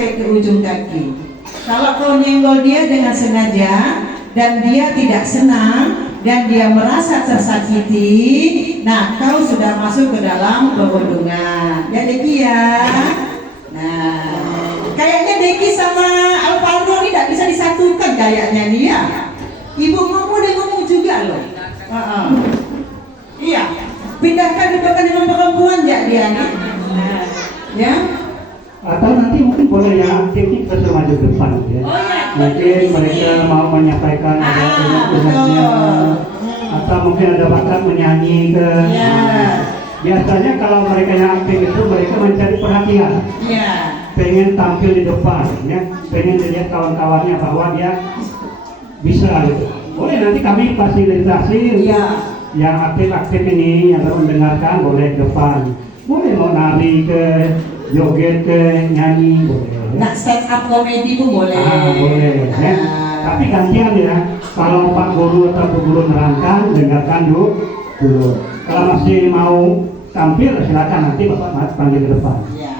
sampai ke ujung kaki. Kalau kau nyenggol dia dengan sengaja dan dia tidak senang dan dia merasa tersakiti, nah kau sudah masuk ke dalam perundungan. Ya Deki ya. Nah, kayaknya Deki sama Alvaro ini tidak bisa disatukan kayaknya nih ya. Ibu ngomong dia ngomong juga loh. Iya. Pindahkan dengan perempuan ya dia nih. Nah, ya. Atau nanti mungkin boleh ya Deki kita maju ke depan ya. Oh, ya, mungkin mereka mau menyampaikan ada unek-uneknya atau mungkin ada bakat menyanyi ke. Ya. Biasanya kalau mereka yang aktif itu mereka mencari perhatian. Ya. Pengen tampil di depan ya, pengen dilihat kawan-kawannya bahwa dia bisa gitu. Boleh nanti kami fasilitasi Ya. yang aktif-aktif ini yang baru mendengarkan boleh ke depan. Boleh mau nari ke, joget ke, nyanyi boleh. Nak stand up comedy pun boleh. Boleh ya. Tapi gantian ya. Kalau Pak Guru atau Bu Guru nerangkan, dengarkan dulu. Kalau masih mau tampil silakan nanti Bapak panggil ke depan. Ya.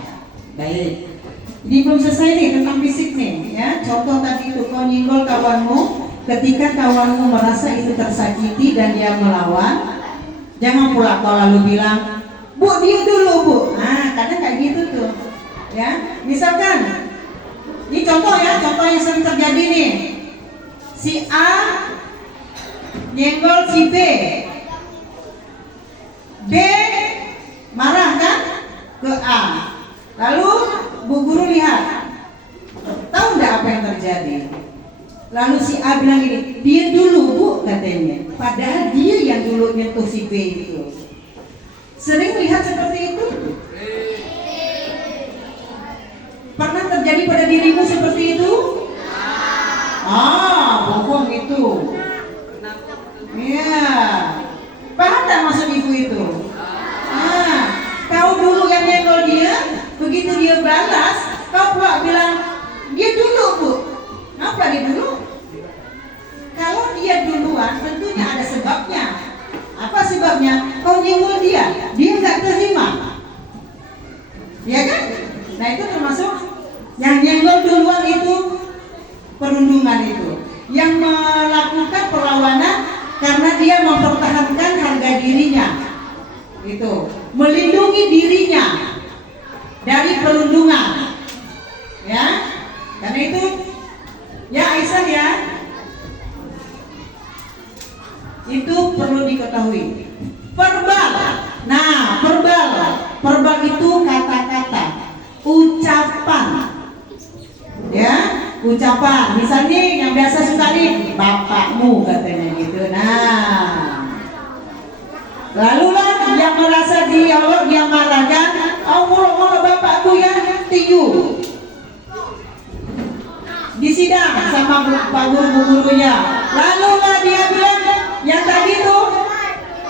Baik. Ini belum selesai nih tentang fisik nih ya. Contoh tadi itu kau nyenggol kawanmu, ketika kawanmu merasa itu tersakiti dan dia melawan, jangan pula kau lalu bilang, "Bu, dia dulu, Bu." Nah, kadang kayak gitu tuh. Ya. Misalkan ini contoh ya, contoh yang sering terjadi nih. Si A nyenggol si B. B marah kan ke A. Lalu Bu Guru lihat, tahu nggak apa yang terjadi? Lalu si A bilang gini, dia dulu Bu katanya. Padahal dia yang dulu nyentuh si B itu. Sering lihat seperti itu? Pernah terjadi pada dirimu seperti itu? Bohong itu. Iya. Paham tak maksud ibu itu? Kau dulu yang nyenggol dia, begitu dia balas, kau pula bilang, dia dulu Bu. Kenapa dia dulu? Kalau dia duluan, tentunya ada sebabnya. Apa sebabnya? Kau nyenggol dia nggak terima. Ya kan? Nah itu termasuk yang nyenggol duluan itu perundungan itu. Yang melakukan perlawanan karena dia mempertahankan harga dirinya. Itu melindungi dirinya dari perundungan. Ya. Karena itu ya Aisyah ya. Itu perlu diketahui. Verbal. Nah, verbal itu kata-kata, ucapan. Ya, ucapan. Misalnya yang biasa suka nih, bapakmu katanya gitu. Nah, lalu lah yang merasa dia marah kan, ngolok-ngolok bapakku ya, tiu. Di sidang sama Pak Guru-gurunya. Lalu lah dia bilang, yang tadi tuh,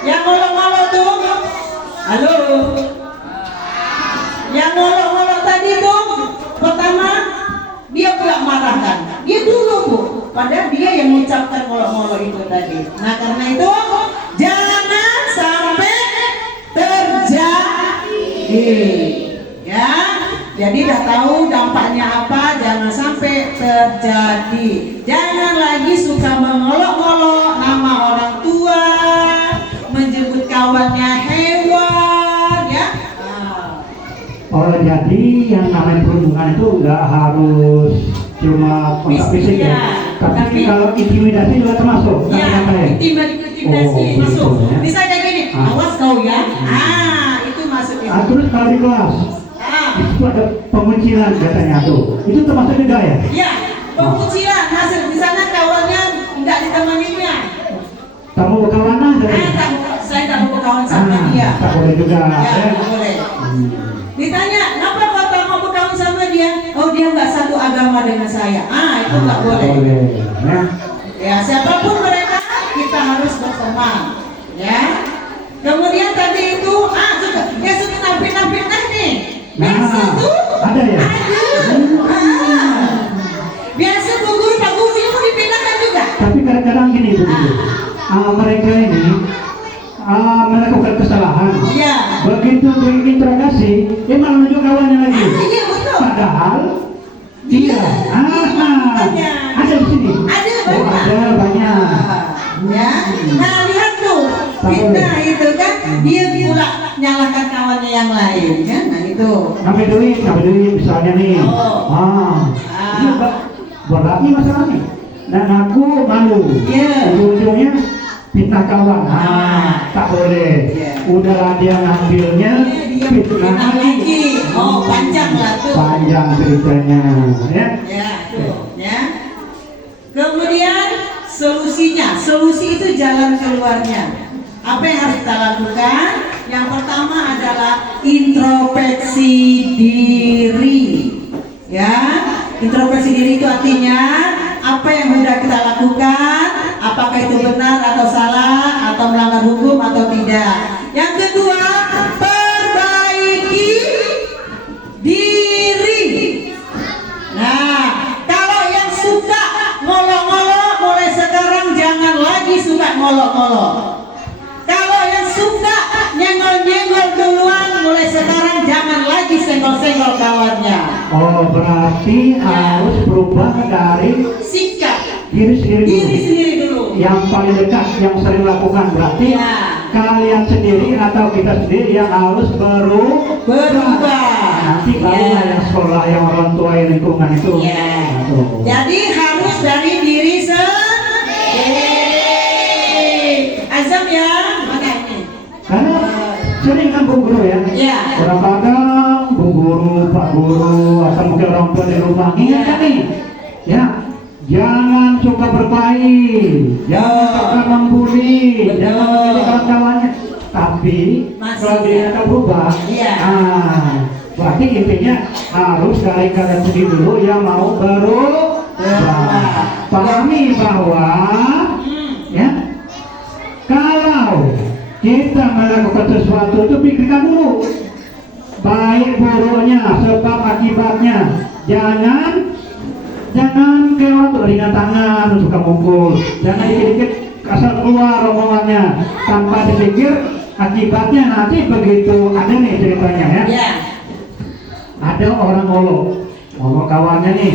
yang ngolok-ngolok tuh, halo, yang ngolok-ngolok tadi tuh, pertama dia pula marahkan, dia dulu Bu, padahal dia yang mengucapkan ngolok-ngolok itu tadi. Nah karena itu jangan sampai terjadi, ya. Jadi dah tahu dampaknya apa, jangan sampai terjadi. Jangan lagi suka mengolok-olok nama orang tua, menjemput kawannya hewan, ya. Jadi yang namanya perundungan itu nggak harus cuma kontak fisik ya. Tapi kalau intimidasi juga termasuk. Ya, intimidasi masuk. Gitu, ya. Misalnya gini, awas kau ya. Itu masuk itu. Terus kalau di kelas itu ada pengucilan katanya tuh. Itu termasuk juga ya? Iya, pengucilan hasil di sana kawannya nggak ditemaninya. Tak mau berkawanan dari? Saya tak mau berkawan sama dia. Tak boleh juga. Ya, tak boleh. Ditanya, kenapa kau tak mau berkawan sama dia? Oh, dia nggak satu agama dengan saya. Itu nggak boleh. Ya, siapapun mereka, kita harus berteman. Ya. Kemudian tadi itu, dia suka nampil-nampil nih. Biasa tuh ada ya? Biasa Pak Guru mau dipindahkan juga. Tapi kadang-kadang gini Bu, mereka ini melakukan kesalahan. Iya. Begitu berinterogasi, dia malah menunjuk kawannya lagi. Iya betul. Padahal Iya. Makanya. Ada di sini. Ada Oh, banyak. ada banyak. Ya. Nah, lihat tuh. Fitnah itu kan dia pula nyalahkan kawannya yang lain kan. Nah, itu. Ngambil duit misalnya nih. Oh. Ini berat nih masalah nih. Dan aku malu. Iya. Ujung-ujungnya fitnah kawan. Tak boleh. Iya. Udah dia ngambilnya, Dia fitnah fitnah lagi. Oh, panjang lah tuh. Panjang ceritanya, ya. Ya, tuh, ya. Kemudian solusi itu jalan keluarnya. Apa yang harus kita lakukan? Yang pertama adalah introspeksi diri. Ya, introspeksi diri itu artinya apa yang sudah kita lakukan, apakah itu benar atau salah, atau melanggar hukum atau tidak. Yang kedua, perbaiki diri. Nah, kalau yang suka ngolok-ngolok, mulai sekarang jangan lagi suka ngolok-ngolok. Kalau yang suka nyenggol-nyenggol duluan, mulai sekarang jangan lagi senggol-senggol kawannya. Oh, berarti harus berubah dari Sikap diri sendiri dulu. diri sendiri dulu. Yang paling dekat, yang sering lakukan berarti Ya. kalian sendiri atau kita sendiri yang harus Berubah. Nanti baru Ya. yang sekolah, yang orang tua, yang lingkungan itu. Ya. Aduh. Jadi harus dari diri sendiri. Azam ya, mana ini? Karena sering kan Bu Guru ya. Ya. Kadang-kadang Bu Guru, Pak Guru, atau mungkin orang tua di rumah ingatkan nih, ya, jangan suka berkelahi, jangan suka membuli, Betul. jangan menjadi kawan-kawannya. Tapi Masih kalau dia ya. akan berubah, Iya. berarti intinya harus dari kalian sendiri dulu yang mau berubah. Pahami bahwa ya, kalau kita melakukan sesuatu itu pikirkan dulu baik buruknya sebab akibatnya. Jangan kelewat ringan tangan suka mukul, jangan dikit-dikit asal keluar omongannya tanpa dipikir akibatnya. Nanti begitu ada nih ceritanya ya, Ya. ada orang ngolok kawannya nih,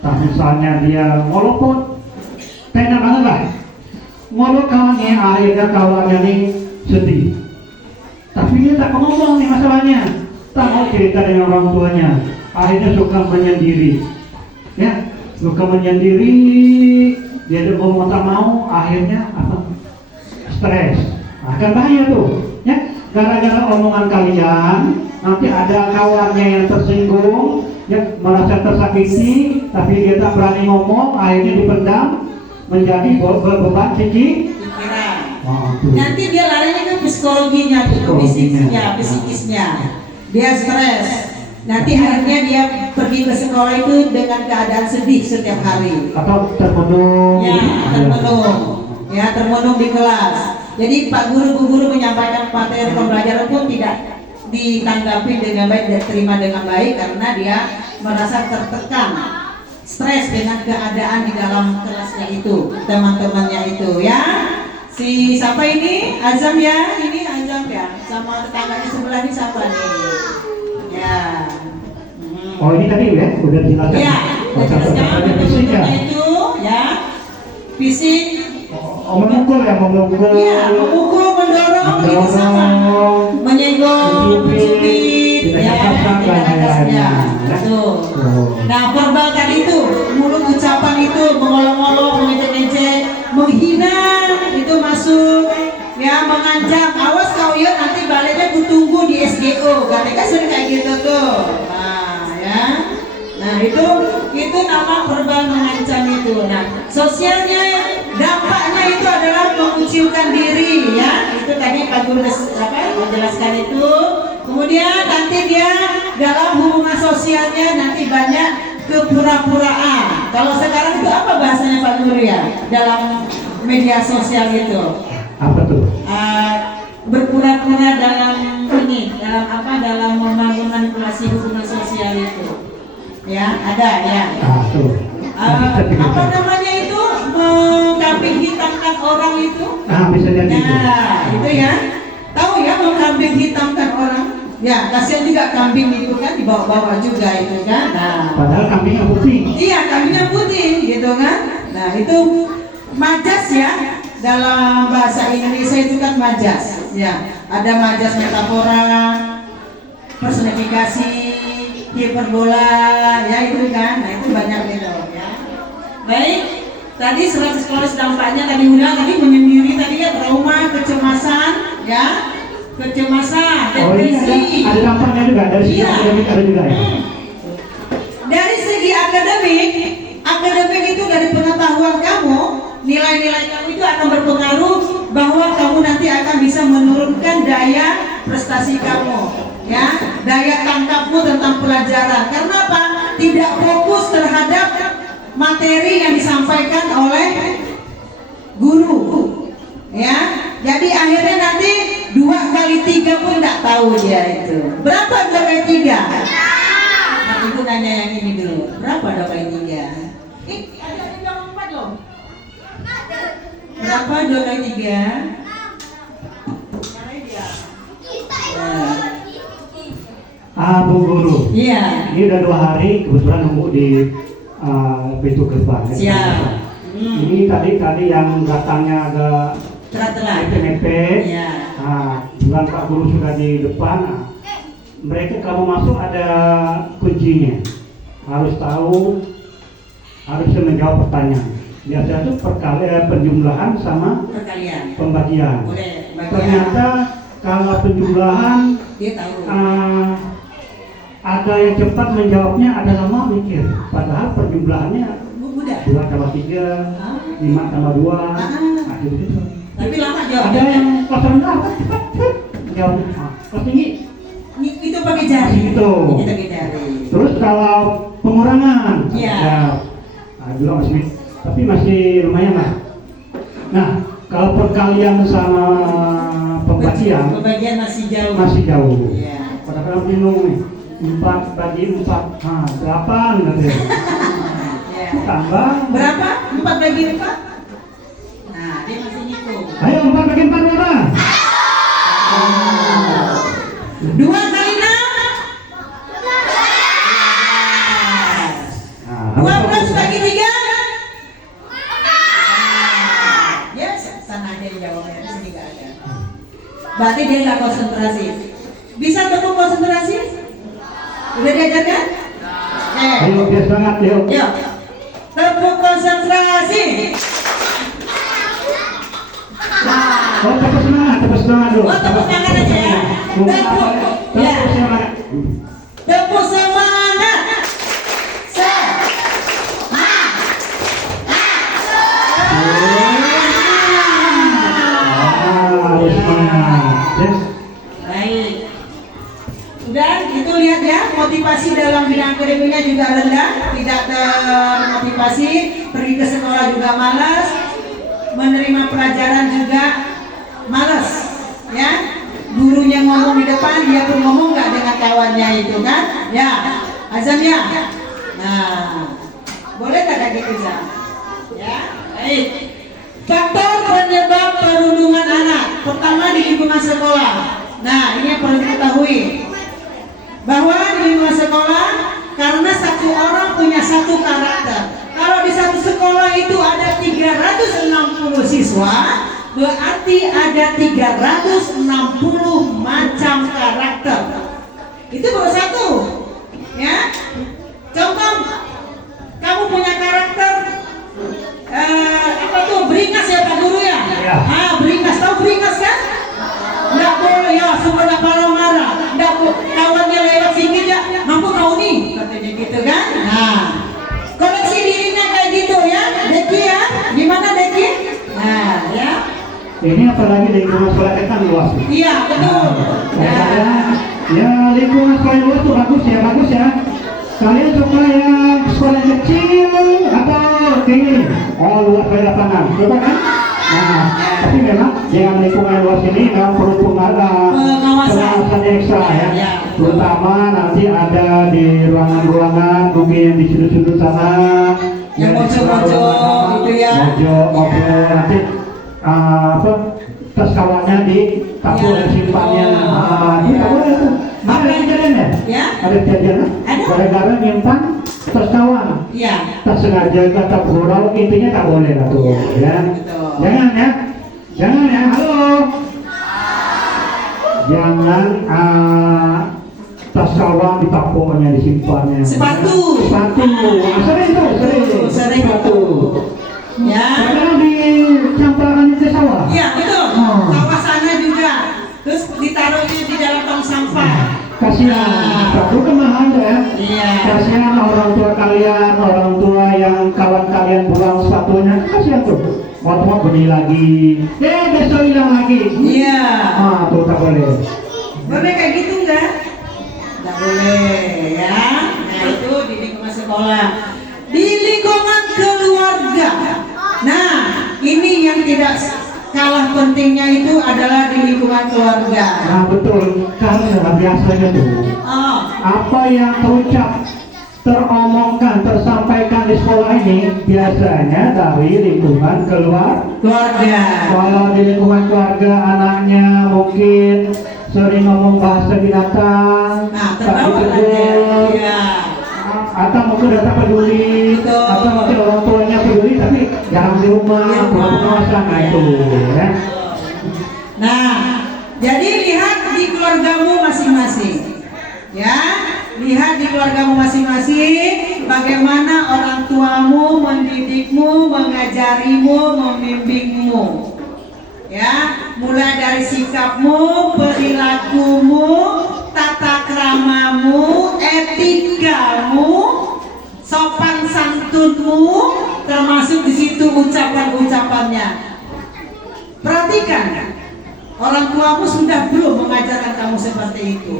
tapi misalnya dia ngolok pun tenar banget lah, ngolok kawannya, akhirnya kawannya nih sedih, tapi dia tak mau ngomong nih masalahnya, tak mau cerita dengan orang tuanya, akhirnya suka menyendiri, ya, suka menyendiri, dia udah ngomong tak mau, akhirnya apa? Stres, akan bahaya tuh, ya, gara-gara omongan kalian, nanti ada kawannya yang tersinggung, ya, merasa tersakiti, tapi dia tak berani ngomong, akhirnya dipendam, menjadi beban Pikiran. Waduh. Nanti dia larinya ke psikologinya, ke psikisnya. Dia stres. Nanti akhirnya dia pergi ke sekolah itu dengan keadaan sedih setiap hari. Atau termenung. Ya, termenung di kelas. Jadi Pak Guru, Bu Guru menyampaikan materi pembelajaran pun tidak ditanggapi dengan baik dan terima dengan baik karena dia merasa tertekan, stres dengan keadaan di dalam kelasnya itu, teman-temannya itu ya. Si siapa ini? Azam ya, ini Azam ya, sama tetangganya sebelah ini siapa nih? Ya. Oh ini tadi ya, udah dijelaskan. Ya, jelaskan fisiknya. itu ya. Fisik. Memukul ya, memukul. Iya, memukul, mendorong, itu sama. Menyenggol, mencubit, ya, tidak atasnya. Betul. Nah, verbal tadi itu, mulut ucapan itu, mengolok-olok, mengejek-ejek, menghina, itu masuk. Ya, mengancam, awas kau ya, nanti baliknya kutunggu di SGO. Mereka sering kayak gitu tuh. Nah, ya. Nah, itu nama verbal mengancam itu. Nah, sosialnya, dampaknya itu adalah mengucilkan diri ya. Itu tadi Pak Guru menjelaskan itu. Kemudian nanti dia dalam hubungan sosialnya nanti banyak kepura-puraan. Kalau sekarang itu apa bahasanya Pak Guru ya? Dalam media sosial itu. Apa tuh? Berpura-pura dalam ini, dalam memanipulasi hubungan sosial itu. Ya, ada ya. Tuh. Apa namanya itu, mengkambing hitamkan orang itu? Bisa jadi itu. Nah, itu ya. Tahu ya mengkambing hitamkan orang? Ya, kasihan juga kambing itu kan dibawa-bawa juga itu kan. Nah, Padahal kambingnya putih. iya kambingnya putih gitu kan. Nah itu majas ya, dalam bahasa Indonesia itu kan majas. Ya, ada majas metafora, personifikasi, hiperbola, ya itu kan. Nah itu banyak gitu ya. Baik, tadi 100 kelas dampaknya tadi menyendiri tadi ya, trauma, kecemasan, ya. Kecemasan, Oh ini depresi. ada dampaknya juga dari segi Iya. akademik ada juga ya. Dari segi akademik itu dari pengetahuan kamu, nilai-nilai kamu itu akan berpengaruh bahwa kamu nanti akan bisa menurunkan daya prestasi kamu, ya, daya tangkapmu tentang pelajaran. Karena apa? Tidak fokus terhadap materi yang disampaikan oleh guru, ya. Jadi akhirnya nanti 2 kali 3 pun tidak tahu dia itu. Berapa 2 kali 3? Nah, ibu nanya yang ini dulu. Berapa 2 kali 3? Ada yang 4 loh. Berapa 2 kali 3? Bu Guru. Iya. Ini udah 2 hari kebetulan nunggu di pintu gerbang. Ya. Siap. Ini tadi yang datangnya agak Telat-telat. mepet. Iya. Bukan Pak Guru sudah di depan. Nah, mereka kalau masuk ada kuncinya. Harus tahu, harus menjawab pertanyaan. Biasanya itu penjumlahan sama Perkalian. pembagian. Boleh. Bagian. Ternyata kalau penjumlahan Dia tahu. ada yang cepat menjawabnya, ada lama mikir. Padahal perjumlahannya Mudah. 2 tambah 3, 5 tambah 2, gitu. Tapi lama Ada jawabnya. yang kosong cepat jawabnya. Kos tinggi. Itu pakai jari. Gitu. Itu pakai jari. Terus kalau pengurangan, Iya. ya, juga masih, tapi masih lumayan lah. Nah, kalau perkalian sama pembagian Pembagian masih jauh. masih jauh. Iya. Kadang-kadang bingung nih. 4 bagi 4, berapa gitu ya. Iya. Tambah. Berapa? 4 bagi 4? Nah, dia masih ngitung. Ayo 4 bagi 4 berapa? 2 kali 6. Nah, 12 bagi 3. Ya, sana aja yang jawabnya, di sini nggak ada. Berarti dia nggak konsentrasi. Bisa tepuk konsentrasi? Udah diajarkan? Ayo biar semangat yuk. Yuk, tepuk konsentrasi. Oh, tepuk semangat dulu. Oh, tepuk tangan aja ya. Tepuk, ya. Tepuk semangat. Tepuk semangat. Harus semangat. Yes. Baik. Dan itu lihat ya, motivasi dalam bidang akademiknya juga rendah, tidak termotivasi, pergi ke sekolah juga malas, menerima pelajaran juga malas, ya. Gurunya ngomong di depan, dia pun ngomong nggak dengan kawannya itu kan, ya. Azam ya. Nah, boleh nggak kayak gitu Zam? Ya, baik. Faktor penyebab perundungan anak. Pertama di lingkungan sekolah. Nah, ini yang perlu diketahui bahwa di lingkungan sekolah, karena satu orang punya satu karakter. Kalau di satu sekolah itu ada 360 siswa, berarti ada 360 macam karakter. Itu baru satu, ya. Contoh, kamu punya karakter apa tuh, beringas ya Pak Guru ya? Ya. Beringas, tahu beringas kan? Nggak boleh ya, suka ada marah-marah. Nggak kawannya lewat sini ya, mampu kau nih, katanya gitu kan? Nah, koleksi dirinya kayak gitu ya, Deki ya? Gimana Deki? Nah, ya. Ini apalagi lingkungan sekolah kita kan luas. Iya, betul. Ya, lingkungan sekolah luas tuh bagus ya. Kalian suka yang sekolah kecil atau tinggi? Oh, luas dari lapangan, coba kan? Nah, tapi memang yang lingkungan luas ini memang perlu pengawasan ekstra ya. Ya. Terutama nanti ada di ruangan-ruangan, mungkin yang di sudut-sudut sana, Yang di sebelah pojok-pojok ruangan, gitu ya. Pojok, nanti tas kawannya di tabung Ya. simpannya. Oh. Itu boleh tuh. Ada kejadian ya? Ya. Ada kejadian? Ada. Gara-gara nyimpan tas kawan. Iya. Tak sengaja kata gurau, intinya tak boleh lah tuh. Ya. Betul. Jangan ya. Jangan ya. Halo. Jangan tas kawan ditampungnya disimpannya. Sepatu. Sepatu. Sering tuh, sering. Sering. Sepatu. Ya. Kadang dicampurkan di sawah. Iya, betul. Oh. Sawah sana juga. Terus ditaruhnya di dalam tong sampah. Kasihan, sepatu kan mahal ya. Iya. Kasihan orang tua kalian, orang tua yang kawan kalian buang sepatunya, kasihan tuh. Waktu mau beli lagi, besok hilang lagi. Iya. Tuh tak boleh. Boleh kayak gitu enggak? Enggak boleh ya. Nah, itu di lingkungan sekolah. Di lingkungan keluarga. Nah, ini yang tidak kalah pentingnya itu adalah di lingkungan keluarga. Nah betul, karena biasanya tuh Oh, apa yang terucap, teromongkan, tersampaikan di sekolah ini biasanya dari lingkungan keluarga. Kalau di lingkungan keluarga anaknya mungkin sering ngomong bahasa binatang, Nah, tak terbawa ditegur, ya. atau mungkin udah tak peduli, Betul. atau mungkin orang tuanya peduli tapi jarang di rumah, Di rumah. kurang pengawasan, nah itu ya. Nah, jadi lihat di keluargamu masing-masing. Ya, lihat di keluargamu masing-masing bagaimana orang tuamu mendidikmu, mengajarimu, membimbingmu. Ya, mulai dari sikapmu, perilakumu, tata kramamu, etikamu, sopan santunmu, termasuk di situ ucapan-ucapannya. Perhatikan, orang tuamu sudah belum mengajarkan kamu seperti itu.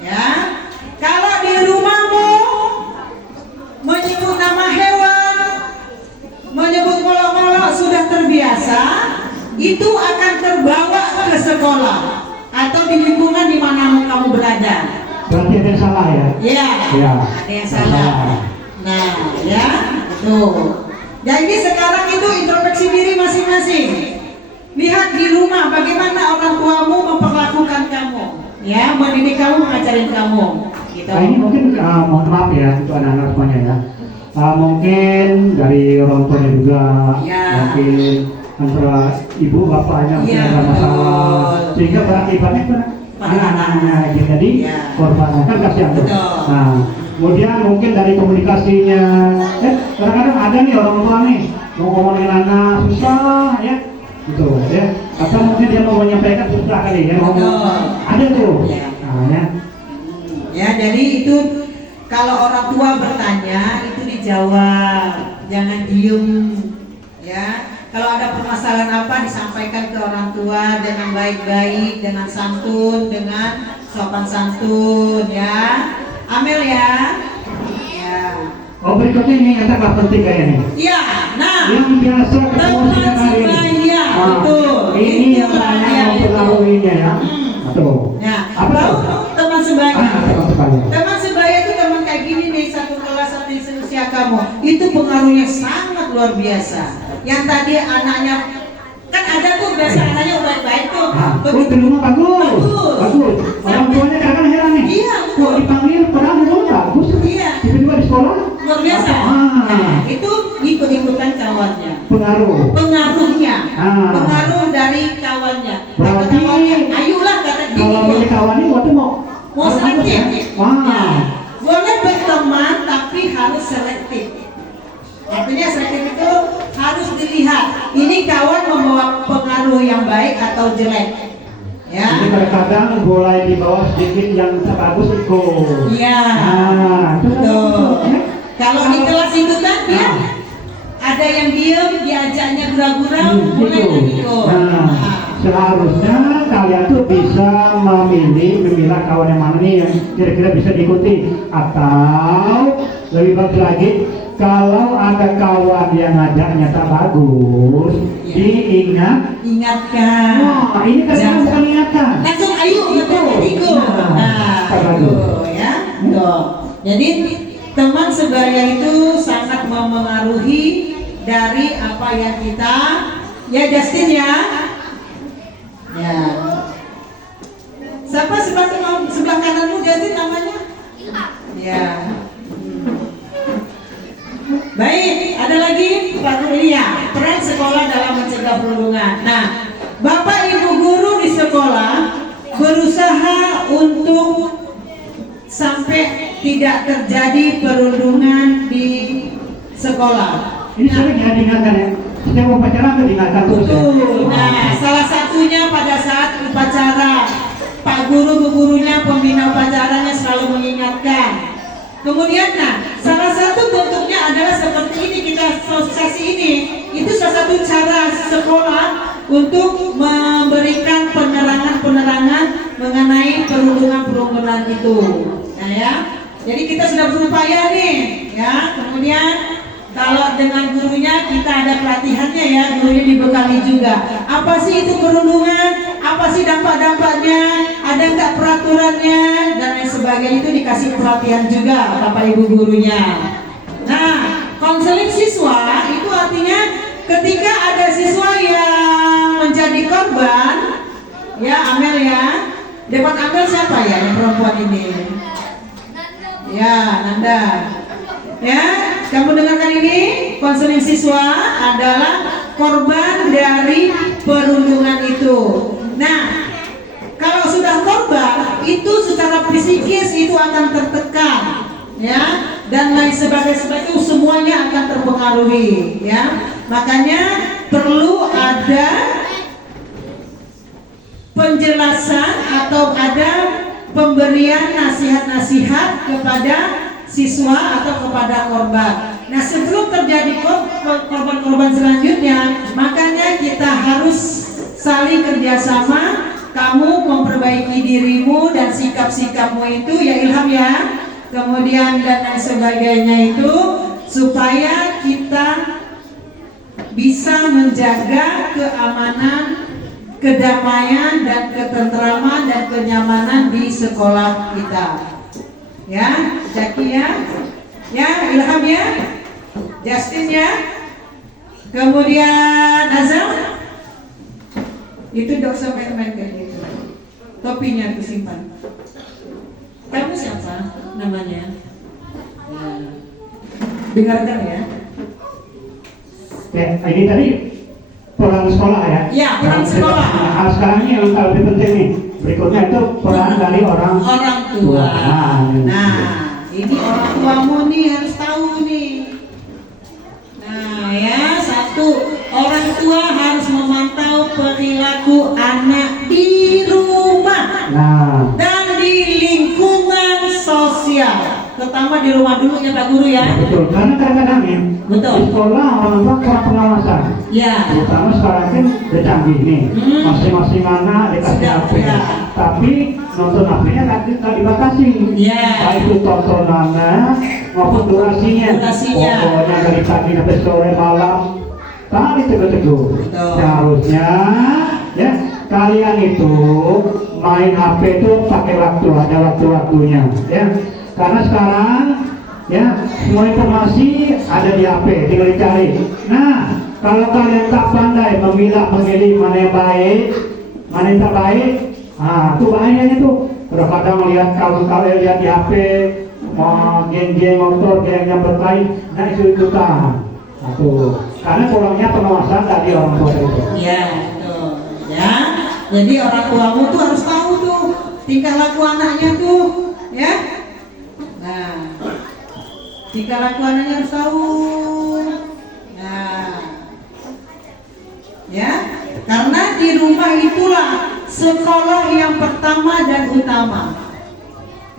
Ya, kalau di rumahmu menyebut nama hewan, menyebut molok-molok sudah terbiasa, itu akan terbawa ke sekolah atau di lingkungan di mana kamu berada. Berarti ada yang salah ya? Ya, Ya. ada yang salah. Nah, ya, itu. Jadi sekarang itu introspeksi diri masing-masing. Lihat di rumah bagaimana orang tuamu memperlakukan kamu, ya, mendidik kamu, mengajarin kamu. Gitu. Nah ini mungkin mohon maaf ya untuk anak-anak semuanya ya. Mungkin dari orang tuanya juga, Ya. mungkin antara ibu bapaknya mungkin Ya, ada masalah, betul. sehingga berakibatnya pada anak-anaknya gitu. Jadi Ya. korbannya kan kasihan tuh. Betul. Nah, kemudian mungkin dari komunikasinya, kadang-kadang ada nih orang tua nih mau ngomongin anak susah ya, gitu ya. Atau mungkin dia mau menyampaikan susah kali ya, ngomong. Betul. Ada tuh. Ya. Nah, ya. Ya, jadi itu kalau orang tua bertanya itu dijawab, jangan diem. Ya, kalau ada permasalahan apa disampaikan ke orang tua dengan baik-baik, dengan santun, dengan sopan santun, ya. Amel ya. Ya. Oh berikutnya ini yang sangat penting kayaknya nih. Iya, nah. Yang biasa ketemu setiap hari ini. Iya, betul. Ini yang banyak mempengaruhinya ya. Betul. Ya, Apa tahu tuh? teman sebaya. Teman sebaya. Teman sebaya itu teman kayak gini nih, satu kelas satu usia kamu. Itu pengaruhnya sangat luar biasa. Yang tadi anaknya kan ada tuh biasa anaknya udah baik tuh. Di rumah bagus. Bagus. Orang tuanya kadang heran nih. Iya, Kok dipanggil padahal di rumah bagus. Iya. Tiba-tiba di sekolah. Luar biasa. Nah, itu ikut-ikutan kawannya. Pengaruh. Pengaruhnya, Ah. pengaruh dari kawannya. Kata Berarti kawannya, ayolah kata gini. Kalau milih kawan ini waktu mau selektif. Wah. Ya. Boleh berteman tapi harus selektif. Artinya selektif itu harus dilihat ini kawan membawa pengaruh yang baik atau jelek. Ya. Jadi kadang-kadang boleh dibawa sedikit yang bagus ikut. Iya. Nah, itu kan Betul. betul, ya. Kalau di kelas itu kan dia ada yang diem, diajaknya gurau-gurau, mulai Itu. ikut. Nah, seharusnya kalian tuh bisa memilah kawan yang mana nih yang kira-kira bisa diikuti, atau lebih bagus lagi kalau ada kawan yang ngajaknya tak bagus, Ingatkan. Wah, ini kan Jangan- bukan ingatkan. Langsung ayo ikut. tak bagus. Itu ya. Tuh. Jadi teman sebaya itu sangat memengaruhi dari apa yang kita, ya Justin ya. Ya. Siapa sepatu mau Justin namanya? Ya. Baik, ada lagi Pak Guru ya, peran sekolah dalam mencegah perundungan. Nah, Bapak Ibu guru di sekolah berusaha untuk sampai tidak terjadi perundungan di sekolah. Ini sering ya diingatkan ya. Setiap upacara itu diingatkan terus ya. Betul. Nah, salah satunya pada saat upacara, Pak Guru, Bu Gurunya, pembina upacaranya selalu mengingatkan. Kemudian, nah, salah satu bentuknya adalah seperti ini, kita sosialisasi ini. Itu salah satu cara sekolah untuk memberikan penerangan-penerangan mengenai perundungan-perundungan itu. Nah ya, jadi kita sudah berupaya nih, ya. Kemudian kalau dengan gurunya kita ada pelatihannya ya, gurunya dibekali juga. Apa sih itu perundungan? Apa sih dampak-dampaknya? Ada nggak peraturannya? Dan lain sebagainya, itu dikasih pelatihan juga Bapak Ibu gurunya. Nah, konseling siswa itu artinya ketika ada siswa yang menjadi korban, ya Amel ya, dapat Amel siapa ya yang perempuan ini? Ya, Nanda. Ya, kamu dengarkan ini, konseling siswa adalah korban dari perundungan itu. Nah, kalau sudah korban, itu secara psikis itu akan tertekan, ya, dan lain sebagainya, itu semuanya akan terpengaruhi, ya. Makanya perlu ada penjelasan atau ada pemberian nasihat-nasihat kepada siswa atau kepada korban. Nah, sebelum terjadi korban-korban selanjutnya, makanya kita harus saling kerjasama. Kamu memperbaiki dirimu dan sikap-sikapmu itu ya Ilham ya, kemudian dan lain sebagainya itu, supaya kita bisa menjaga keamanan, kedamaian dan ketentraman dan kenyamanan di sekolah kita. Ya, Jaki ya, Ilham ya, Justin ya, kemudian Azam, itu tidak usah main-main kayak gitu. Topinya tuh simpan. Kamu siapa namanya? Ya. Dengarkan ya. Ya, ini tadi peran sekolah ya. Ya, peran sekolah. Nah, sekarang ini yang lebih penting nih. Berikutnya itu peran dari orang tua. Nah, Nah, ini orang tuamu nih harus tahu nih. Nah ya, satu, orang tua harus memantau perilaku anak di rumah dan di lingkungan sosial, terutama di rumah dulu ya Pak Guru ya. Betul, karena kadang-kadang ya, Betul. di sekolah orang tua kurang pengawasan. Ya. Terutama sekarang kan udah canggih nih, masing-masing anak dikasih Sudah, HP. ya. Tapi nonton HP-nya nggak dibatasi. Ya. Baik itu tontonannya maupun durasinya. Pokoknya dari pagi sampai sore malam, tak ditegur-tegur. Seharusnya ya kalian itu main HP itu pakai waktu, ada waktu-waktunya ya. Karena sekarang ya semua informasi ada di HP, tinggal dicari. Nah, kalau kalian tak pandai memilih mana yang baik, mana yang tak baik, itu bahayanya tuh. Kadang melihat kalau lihat di HP, geng-geng motor, geng yang berkait, nah itu-ikutan. Karena kurangnya pengawasan dari orang tua itu. Iya, betul. Ya, jadi orang tuamu tuh harus tahu tuh tingkah laku anaknya tuh, ya. Nah, tingkah laku anaknya harus tahu. Nah, ya, karena di rumah itulah sekolah yang pertama dan utama.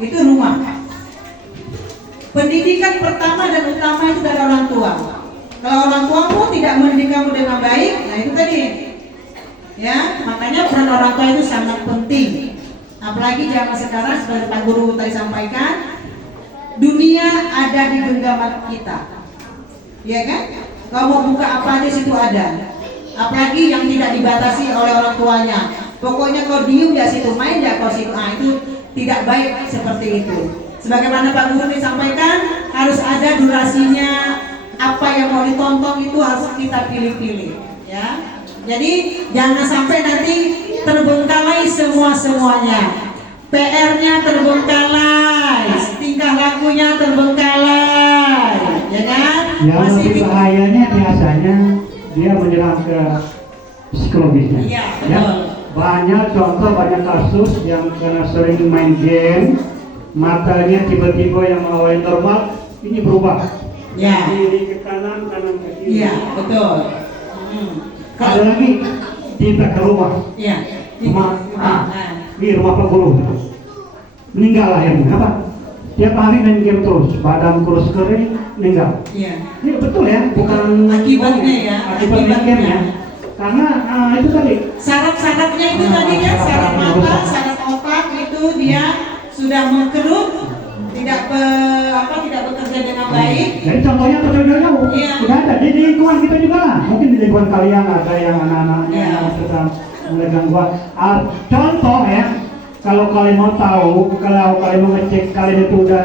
Itu rumah. Pendidikan pertama dan utama itu dari orang tua. Kalau orang tuamu tidak mendidik kamu dengan baik, nah itu tadi. Ya, makanya peran orang tua itu sangat penting. Apalagi zaman sekarang seperti Pak Guru tadi sampaikan, dunia ada di genggaman kita. Ya kan? Kalau mau buka apa aja situ ada. Apalagi yang tidak dibatasi oleh orang tuanya. Pokoknya kau diem ya situ, main ya kau situ. Nah, itu tidak baik seperti itu. Sebagaimana Pak Guru disampaikan, harus ada durasinya. Apa yang mau ditonton itu harus kita pilih-pilih, ya. Jadi jangan sampai nanti terbengkalai semuanya. PR-nya terbengkalai, tingkah lakunya terbengkalai, ya kan? Yang lebih bahayanya biasanya dia menyerang ke psikologisnya. Iya, Ya. betul. Banyak contoh, banyak kasus yang karena sering main game, matanya tiba-tiba yang awalnya normal ini berubah. Ya. Kiri ke kanan, kanan ke kiri. Iya, betul. Ada lagi pindah ke rumah. Iya. Rumah, di rumah Pak Guru. Meninggal akhirnya. Apa? Tiap hari main game terus, badan kurus kering, meninggal. Iya. Ini betul ya, bukan Akibatnya ya, akibat main game ya. Karena itu tadi Saraf-sarafnya itu tadi kan, saraf mata, saraf otak itu dia sudah mengkerut, tidak bekerja dengan baik. jadi contohnya jauh-jauh Iya. sudah ada di lingkungan kita juga lah. Mungkin di lingkungan kalian ada yang anak-anaknya Iya. sedang mulai gangguan. Contoh ya, kalau kalian mau tahu, kalau kalian mau ngecek kalian itu udah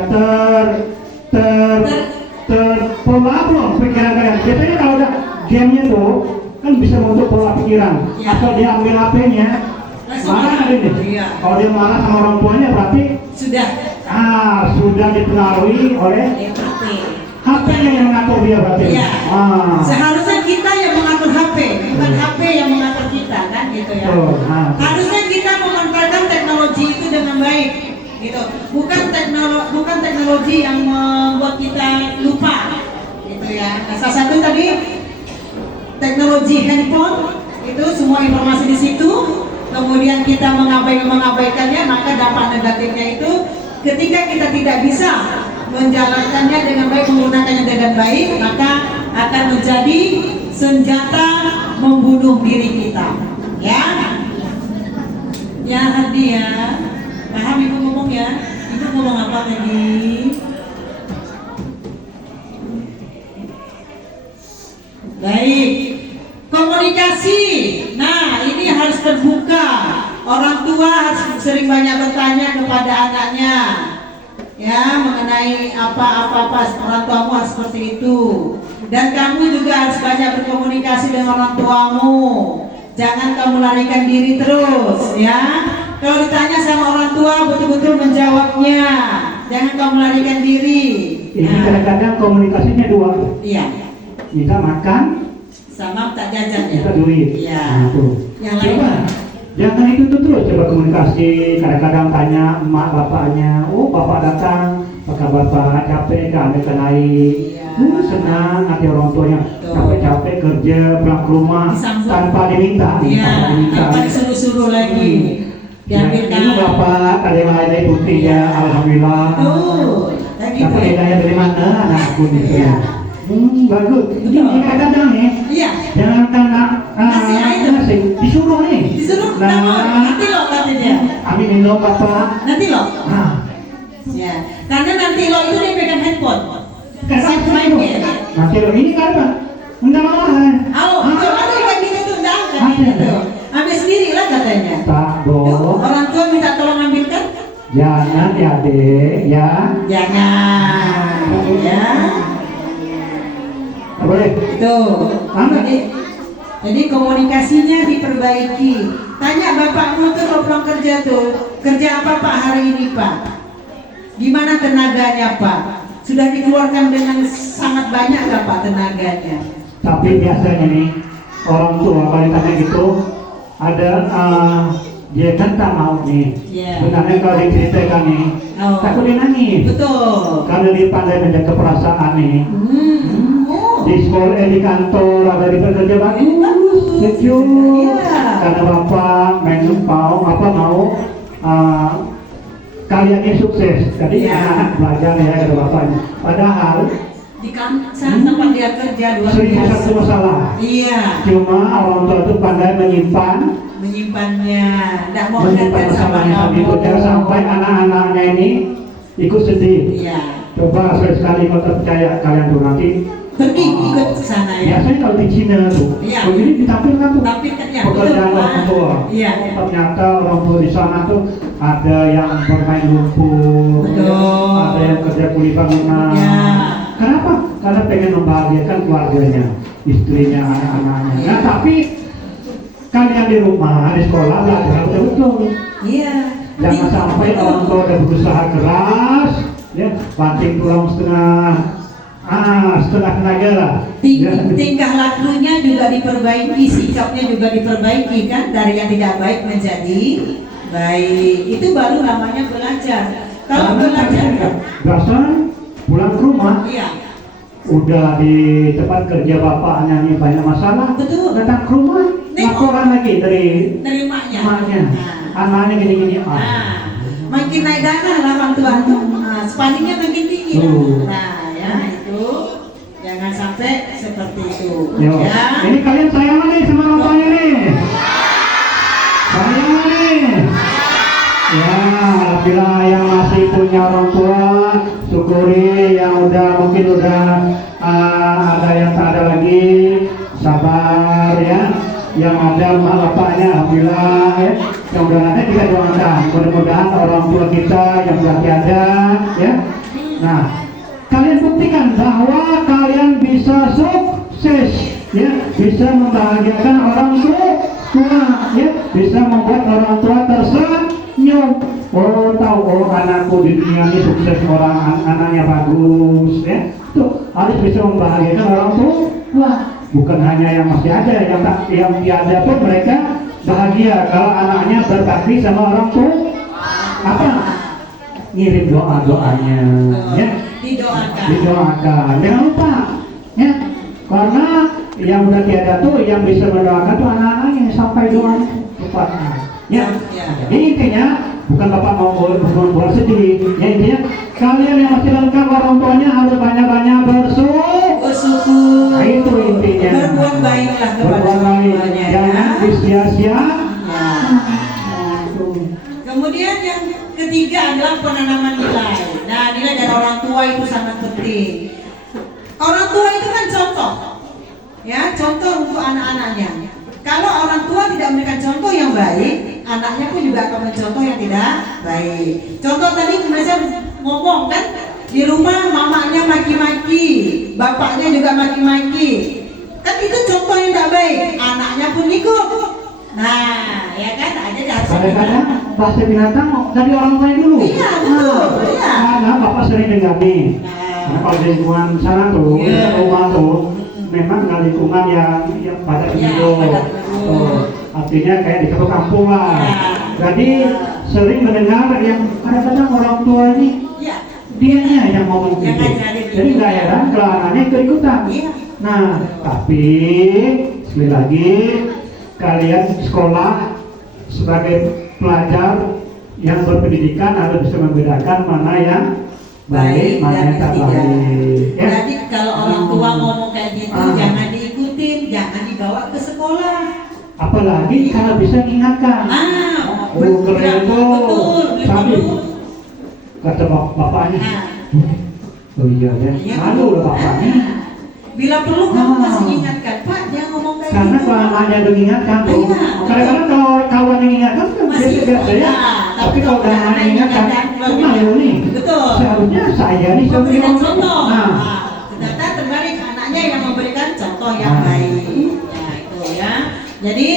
terpola belum pikiran kalian. Biasanya kalau udah gamenya tuh kan bisa membentuk pola pikiran. Iya. Atau dia ambil HP-nya, Langsung marah marah. ada ini. Iya. Kalau dia marah sama orang tuanya berarti Sudah. sudah dipengaruhi oleh HP-nya yang mengatur dia berarti. Iya. Seharusnya Seharusnya kita yang mengatur HP, bukan HP yang mengatur kita, kan gitu ya. Harusnya kita memanfaatkan teknologi itu dengan baik, gitu. Bukan teknologi yang membuat kita lupa, gitu ya. Nah, salah satu tadi teknologi handphone itu semua informasi di situ. Kemudian kita mengabaikannya, maka dampak negatifnya itu ketika kita tidak bisa menjalankannya dengan baik, menggunakannya dengan baik, maka akan menjadi senjata membunuh diri kita. Ya, ya Hadi ya, paham ibu ngomong ya? Ibu ngomong apa tadi? Baik, komunikasi. Nah, ini harus terbuka. Orang tua harus sering banyak bertanya kepada anaknya, ya, mengenai apa orang tuamu harus seperti itu. Dan kamu juga harus banyak berkomunikasi dengan orang tuamu. Jangan kamu larikan diri terus, ya. Kalau ditanya sama orang tua, betul-betul menjawabnya. Jangan kamu larikan diri. Ini kadang-kadang komunikasinya dua. Iya. Kita makan, Sama tak jajan ya. kita duit. Iya. Nah, tuh. Yang lain. Coba, jangan itu tuh terus coba komunikasi. Kadang-kadang tanya emak bapaknya, oh bapak datang, apakah bapak capek kan ada naik? Iya. Senang hati orang tuanya. Betul. Capek-capek kerja pulang ke rumah Disambut. tanpa diminta. Iya. Tanpa disuruh-suruh lagi. Diambilkan. Ini bapak kalian ada putih ya, alhamdulillah. Tuh. Tadi Dapat hidayah dari mana anakku nih? Iya. Bagus. Ini kadang-kadang nih. Iya. Jangan karena Ngasih air. ngasih, disuruh nih. Disuruh Nah, nanti lo katanya. amin minum bapak. Nanti lo. Nah, Ya. Karena nanti lo itu dia pegang handphone. kasih Main itu. game. Nanti lo ini kan apa? Enggak malahan. Coba tuh kayak gitu tuh dah, kayak Ada. gitu. Ambil sendiri lah katanya. Tak boh. Orang tua minta tolong ambilkan. Jangan ya dek, ya. Jangan. Ya. Tak boleh. Itu. Mana? Jadi komunikasinya diperbaiki. Tanya bapakmu tuh kalau pulang kerja tuh, kerja apa Pak hari ini Pak? Gimana tenaganya Pak? Sudah dikeluarkan dengan sangat banyak nggak Pak tenaganya? Tapi biasanya nih orang tua kalau ditanya gitu ada dia kan tak mau nih. Iya. Sebenarnya kalau diceritakan nih, Oh. takut dia nangis. Betul. Karena dia pandai menjaga perasaan nih. Oh. Di sekolah, di kantor, ada di pekerja bagus, sejuk. Iya. Karena bapak mau kalian ini sukses. Jadi Iya. anak belajar ya kata bapaknya. Padahal Di saat tempat dia kerja luar seribu biasa. satu masalah. Iya. Cuma orang tua itu pandai Menyimpannya. Tidak mau menyimpan dekat sama masalahnya kamu. berikutnya sampai anak-anaknya ini ikut sedih. Iya. Coba sekali kalau terpercaya kalian tuh nanti Pergi ikut ke sana ya. biasanya kalau di Cina tuh Iya. begini ditampilkan tuh Tampilkan ya. pekerjaan Betul, orang Pak. tua. Iya. Ternyata orang tua di sana tuh ada yang bermain lumpur, Betul. ada yang kerja kuli bangunan. Iya. Kenapa? Karena pengen membahagiakan keluarganya, istrinya, anak-anaknya. Iya. Nah, tapi kalian di rumah, di sekolah belajar betul-betul. Iya. Jangan sampai orang tua udah berusaha keras, ya, banting tulang setengah tenaga lah. Ya. Tingkah lakunya juga diperbaiki, sikapnya juga diperbaiki kan, dari yang tidak baik menjadi baik. Itu baru namanya belajar. Kalau belajar, berasa pulang ke rumah, iya, udah di tempat kerja bapaknya nih banyak masalah, betul. datang ke rumah, laporan lagi dari Nerimanya. emaknya, Nah. anaknya gini-gini. Makin naik darah lah orang tua tuh, spandingnya makin tinggi. Nah, ya itu jangan sampai seperti itu. Yo. Ya. Ini kalian sayang nih sama orang tuanya nih. Sayang nih. Ya, alhamdulillah yang masih punya orang tua, syukuri. Yang mungkin udah ada yang tak ada lagi, sabar ya. Yang ada bapaknya, alhamdulillah ya. Yang udah ada kita doakan, mudah-mudahan orang tua kita yang sudah tiada ya. Nah, kalian buktikan bahwa kalian bisa sukses ya, bisa membahagiakan orang tua ya, bisa membuat orang tua tersenyum. Oh, tahu, oh anakku di dunia ini sukses, orang anaknya bagus ya. Tuh harus bisa membahagiakan orang tua. Bukan hanya yang masih ada, yang tiada pun mereka bahagia kalau anaknya berbakti sama orang tua. Apa? Ngirim doanya ya. Didoakan. Jangan lupa ya, karena yang udah tiada tuh yang bisa mendoakan tuh anak-anaknya sampai doa tepat ya. Jadi intinya bukan bapak mau buat sedih ya, intinya kalian yang masih lengkap orang tuanya harus banyak-banyak bersyukur. Nah, itu intinya. Berbuat baiklah kepada Berbuat orang baik, tuanya. jangan sia-sia. Kemudian yang ketiga adalah penanaman nilai. Nah, nilai dari orang tua itu sangat penting. Orang tua itu kan contoh, ya, contoh untuk anak-anaknya. Kalau orang tua tidak memberikan contoh yang baik, anaknya pun juga akan mencontoh yang tidak baik. Contoh tadi mereka ngomong kan, di rumah mamanya maki-maki, bapaknya juga maki-maki. Kan itu contoh yang tidak baik, anaknya pun ikut. Nah, ya kan, ada harus. Kadang-kadang bahasa binatang dari orang tua dulu. Iya, betul. Iya. Karena bapak sering dengar nih. Nah, kalau di lingkungan sana tuh, rumah tuh, memang nggak lingkungan yang padat penduduk. Artinya kayak di satu kampung lah. Jadi sering mendengar yang kadang-kadang orang tua ini dianya yang ngomong gitu. Jadi nggak heran kalau anaknya ikut-ikutan. Nah, tapi sekali lagi kalian sekolah sebagai pelajar yang berpendidikan harus bisa membedakan mana yang baik, mana yang tak baik. Ya? Jadi kalau orang tua ngomong kayak gitu jangan diikutin, jangan dibawa ke sekolah. Apalagi kalau bisa mengingatkan. Betul. Sambil kata bapaknya. Oh iya ya, malu lah bapaknya. Bila perlu kamu masih ingatkan, Pak, dia ngomong kayak karena gitu. kalau anaknya udah mengingatkan tuh, kadang-kadang kalau kawan yang mengingatkan kan biasa-biasa ya. Tapi kalau udah anaknya mengingatkan, itu malu nih. Betul. Seharusnya saya nih memberikan contoh. Nah, ternyata terbalik anaknya yang memberikan contoh yang baik. Ya itu ya. Jadi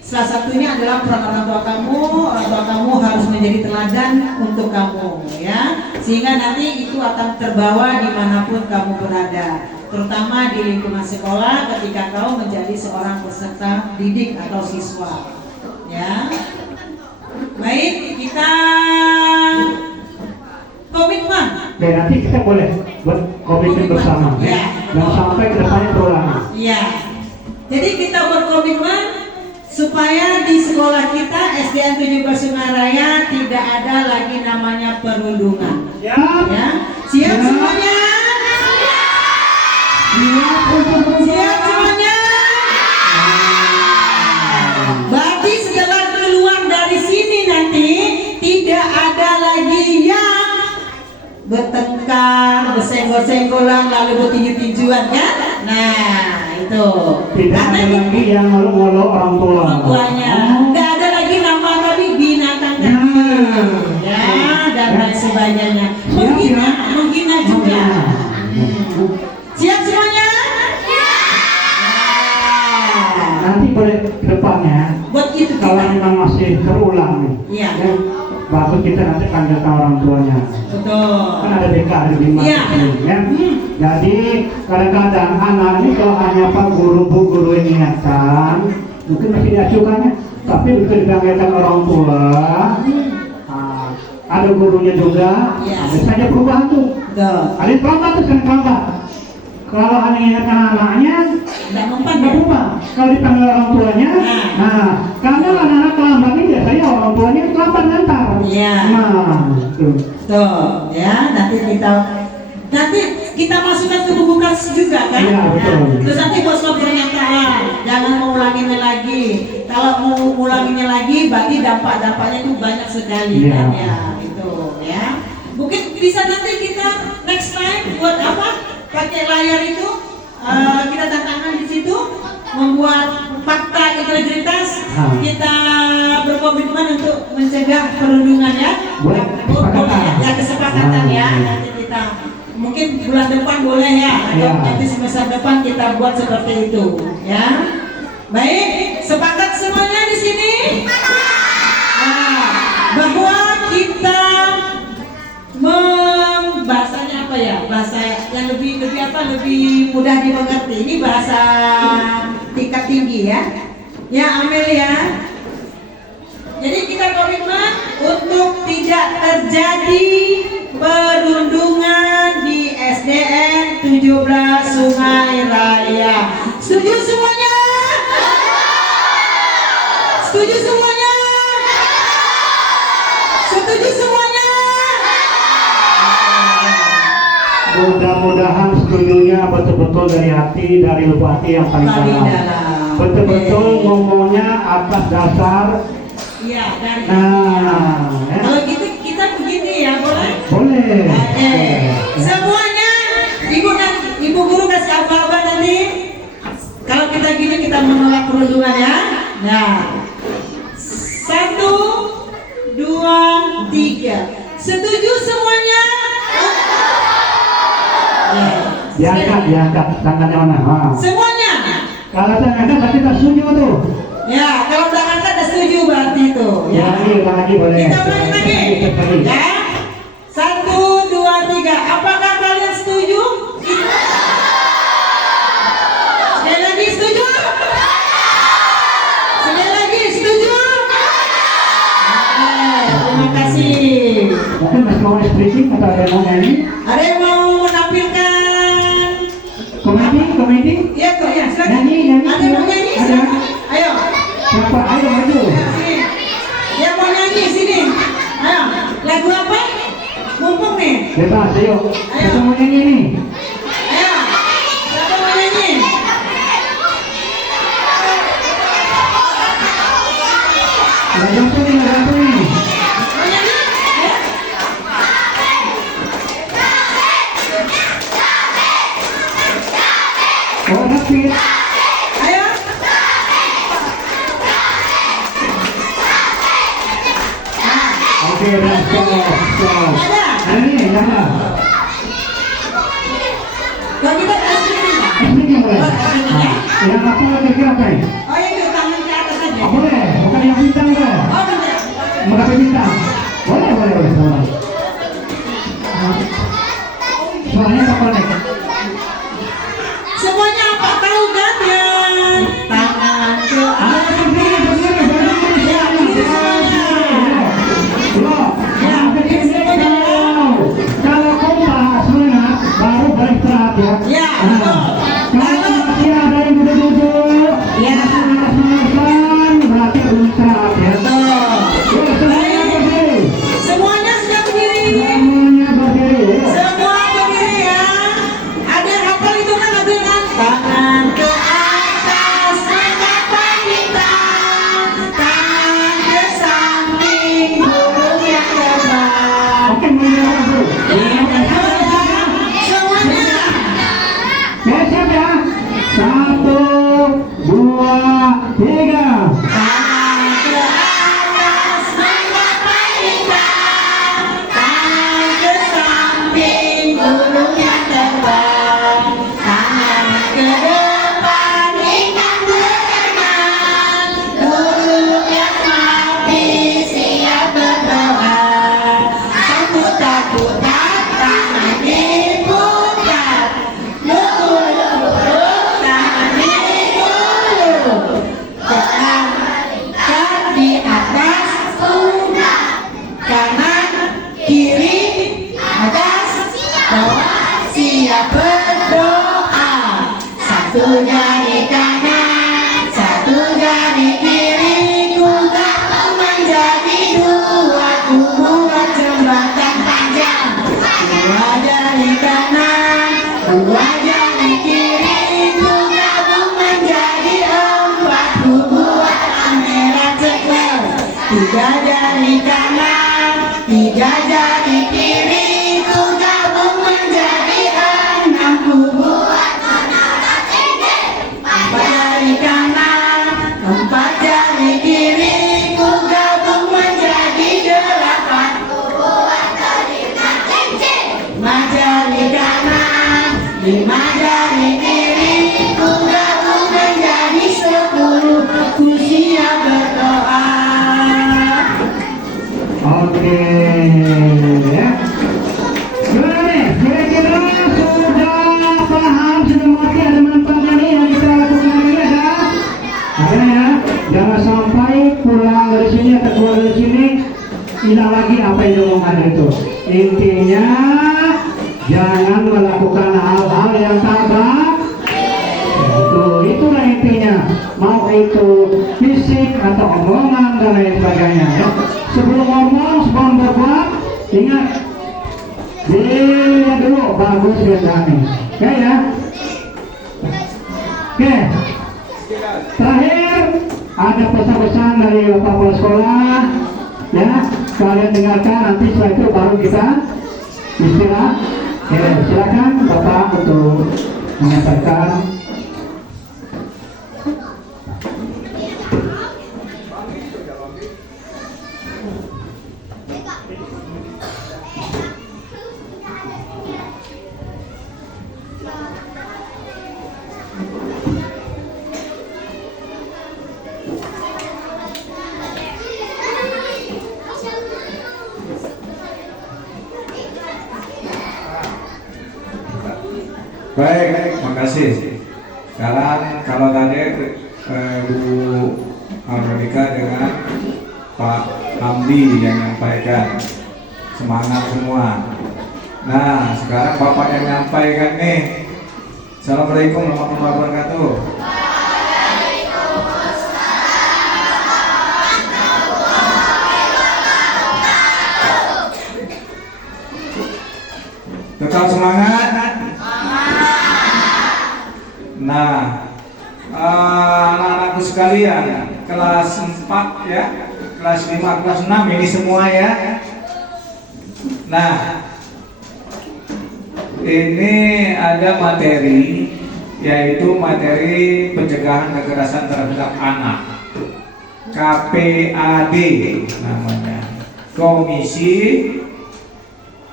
salah satunya adalah peran orang tua kamu. Orang tua kamu harus menjadi teladan untuk kamu, ya. Sehingga nanti itu akan terbawa dimanapun kamu berada. Terutama di lingkungan sekolah ketika kau menjadi seorang peserta didik atau siswa, ya. Baik, kita komitmen. Dan nanti kita boleh buat komitmen bersama, ya. Dan sampai ke depannya terulang. Iya. Jadi kita berkomitmen supaya di sekolah kita SDN 17 Sungai Raya tidak ada lagi namanya perundungan. Siap? Ya. Siap semuanya? Siap semuanya? Berarti setelah keluar dari sini nanti tidak ada lagi yang bertengkar, bersenggol-senggolan, lalu bertinju-tinjuan kan? Nah, itu. Tidak ada lagi yang ngolok-ngolok orang tua. Orang tuanya. Tidak ada lagi nama tadi binatang ya, dan lain sebagainya. Menghina juga. Siap semuanya? Nanti boleh ke depannya. Buat itu Kalau kita. memang masih terulang nih. Iya. Ya, bagus kita nanti panggilkan orang tuanya. Betul. Kan ada BK, ada Bima, Iya. ya. Jadi kadang-kadang anak ini kalau hanya pak guru ini ingatkan, mungkin masih diacukannya, tapi bisa dipanggilkan orang tua. Ada gurunya juga, Iya. bisa aja perubahan tuh. Betul. Ada kelambat tuh kan kelambat. Kalau hanya ingatkan anaknya, Tidak mempan nggak ya. berubah. Kalau dipanggil orang tuanya, nah karena anak-anak kelambat ini biasanya orang tuanya kelambat ngantar. Iya. Nah, tuh. Tuh, ya nanti kita masukkan ke buku kas juga kan? Iya, betul. Nah, terus nanti bos pernyataan, jangan mengulanginya lagi. Kalau mau mengulanginya lagi, berarti dampak-dampaknya itu banyak sekali Iya. kan ya, itu ya. Mungkin bisa nanti kita next time buat apa? Pakai layar itu, kita tantangan di situ, membuat fakta integritas. Kita berkomitmen untuk mencegah perundungan ya. Boleh, kesepakatan. Ya kesepakatan ya. Nanti kita mungkin bulan depan boleh ya, atau Ya. nanti semester depan kita buat seperti itu ya. Baik, sepakat semuanya di sini. Nah, bahwa kita bahasanya apa ya, bahasa yang lebih lebih mudah dimengerti. Ini bahasa tingkat tinggi ya. Ya Amel ya. Jadi kita komitmen untuk tidak terjadi perundungan di SDN 17 Sungai Raya. Setuju semuanya? Setuju semuanya? Setuju semuanya? Mudah-mudahan setujunya betul-betul dari hati, dari lubuk hati yang paling dalam. Betul-betul ngomongnya atas dasar. Iya, dari. Nah, ya. Kalau gitu kita begini ya, boleh? Boleh. Oke. Boleh. Semuanya, ibu guru kasih apa-apa nanti. Kalau kita gini kita menolak perundungan ya. Nah, 1, 2, 3. Setuju semuanya? Diangkat tangannya mana? Ah. Semuanya. Kalau saya angkat berarti tak setuju tuh. Ya, kalau udah angkat udah setuju berarti itu. Ya, lagi boleh. Kita ulangi lagi. Ya. 1, 2, 3. Apakah kalian setuju? Sekali lagi setuju? Sekali lagi setuju? Oke, terima kasih. Mungkin masih mau expressing atau ada yang mau nyanyi? Ada yang mau menampilkan? Komedi? Ya, kok ya. Silakan. Nyanyi. Ada yang mau nyanyi? Ada. Silakan. Ayo. Siapa? Ayo maju. Sini. Yang mau nyanyi sini. Ayo. Lagu apa? Mumpung nih. Bebas, ayo. Ayo. Kita mau nyanyi nih. Ayo. Siapa mau nyanyi? Lagu apa nih? Lagu apa nih? Mau nyanyi? Ya. Oh, David. Ayo. Oke, udah stop. Ada. Ada nih, ada. Kalau kita harus begini. Ini boleh. Oh, ini ya. Yang aku kira-kira apa nih? Oh, itu tangan ke atas aja. Oh, boleh. Bukan yang bintang boleh. Oh, benar. Mengapai bintang. Boleh. Boleh. Suaranya apa nih? Semuanya apa tahu kan ya? Tangan ke atas. Kalau kau bahas semangat, baru beristirahat ya. Ya, Kalau masih ada yang duduk-duduk, Ya. semangat, berarti belum istirahat ya. Ya, semuanya berdiri. Semuanya sudah berdiri. Semuanya berdiri. Semua berdiri ya. Ada yang hafal itu kan ada kan? Tangan ke atas, mengapa bintang? Tangan ke samping, burung yang terbang. Oke, mulai dulu. Semuanya. Ya, siap ya. 1, 2, 3. Tangan ke atas, mengapa bintang? Tangan ke samping, burung yang terbang. Tangan ke depan, ikan berenang. Burung yang mati siap berdoa. berdoa. Satu jari kanan, satu jari kiri, ku gabung menjadi dua, ku buat jembatan panjang. Dua jari kanan, dua jari kiri, ku gabung menjadi empat, ku buat kamera ceklek. Tiga jari kanan, tiga jari kiri, ku gabung menjadi enam, ku buat menara tinggi. Empat jari kanan, empat jari kiri, ku gabung menjadi delapan, ku buat telinga cincin. Lima jari kanan, lima jari kiri, ku gabung menjadi 10, ku siap berdoa. Oke, ya. Gimana nih? Kira-kira sudah paham, sudah mengerti ada manfaatnya nih yang kita lakukan ini ada? Ada ya? Jangan sampai pulang dari sini atau keluar dari sini hilang lagi apa yang diomongkan itu. Intinya jangan melakukan hal-hal yang tak baik. Itulah intinya. Mau itu fisik atau omongan dan lain sebagainya ya. Sebelum ngomong, sebelum berbuat, ingat dilihat dulu bagus biasanya. Oke ya. Oke. Terakhir ada pesan-pesan dari Bapak Kepala Sekolah ya. Kalian dengarkan, nanti setelah itu baru kita istirahat. Oke, silakan Bapak untuk menyampaikan. Baik, makasih. Sekarang kalau tadi Bu Harmonika dengan Pak Hamdi yang menyampaikan, semangat semua. Nah, sekarang Bapak yang menyampaikan nih. Assalamualaikum warahmatullahi wabarakatuh. Tetap semangat. Nah, anak-anakku sekalian, kelas 4 ya, kelas 5, kelas 6 ini semua ya. Nah, ini ada materi, yaitu materi pencegahan kekerasan terhadap anak, KPAD namanya, Komisi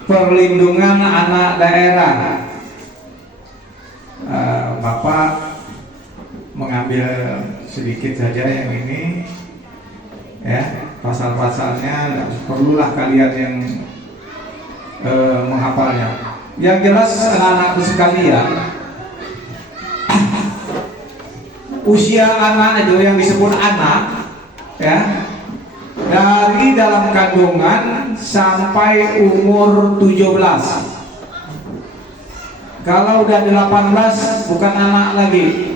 Perlindungan Anak Daerah. Bapak mengambil sedikit saja yang ini ya, pasal-pasalnya perlulah kalian yang menghafalnya. Yang jelas anak-anakku sekalian, usia anak itu yang disebut anak ya, dari dalam kandungan sampai umur 17. Kalau udah 18 bukan anak lagi.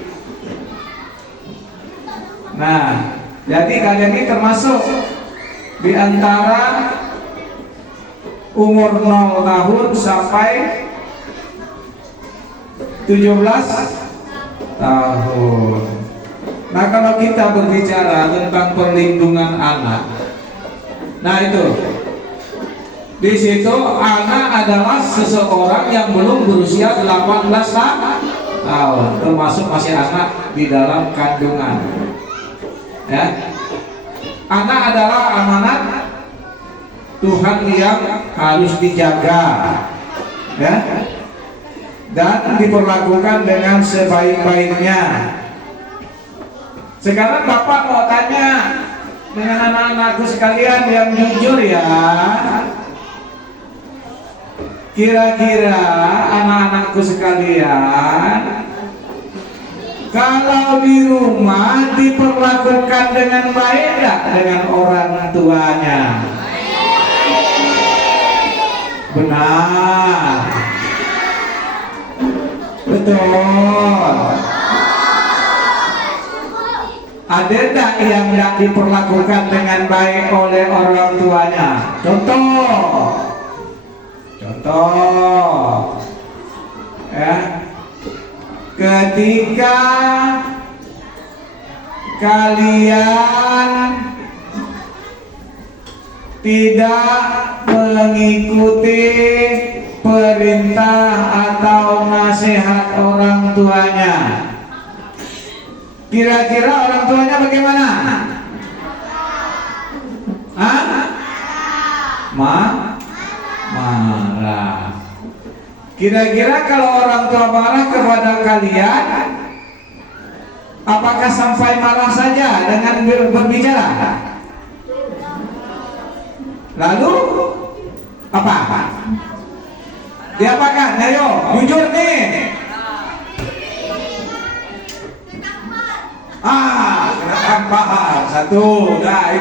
Nah, jadi kalian ini termasuk di antara umur 0 tahun sampai 17 tahun. Nah, kalau kita berbicara tentang perlindungan anak, nah itu di situ anak adalah seseorang yang belum berusia 18 tahun, termasuk masih anak di dalam kandungan. Ya, anak adalah amanat Tuhan yang harus dijaga, ya, dan diperlakukan dengan sebaik-baiknya. Sekarang Bapak mau tanya dengan anak-anakku sekalian yang jujur ya. Kira-kira anak-anakku sekalian, kalau di rumah diperlakukan dengan baik nggak dengan orang tuanya? Benar. betul. Ada tak yang tidak diperlakukan dengan baik oleh orang tuanya? Contoh, ya, ketika kalian tidak mengikuti perintah atau nasihat orang tuanya, kira-kira orang tuanya bagaimana? Hah? Marah. Kira-kira kalau orang tua marah kepada kalian, apakah sampai marah saja dengan berbicara? Lalu apa? Diapakan? Ayo, jujur nih. Kena tampar satu. Nah,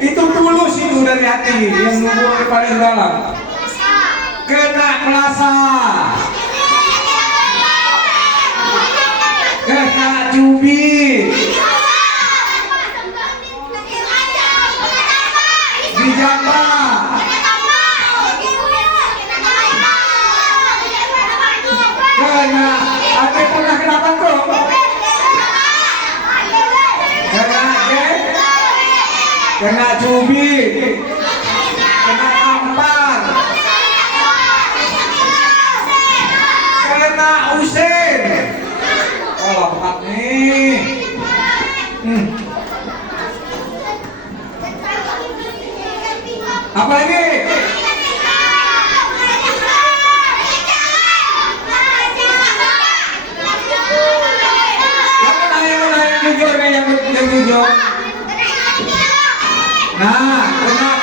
itu tulus itu dari hati yang luhur paling dalam. Kena melasa, kena cubit, dijambak, kena ada pernah kenapa kok? Kena cubit, kena tampar, kena usir. Oh lompat nih. Apa lagi? Kamu nanya jujur nih yang jujur. Nah, kena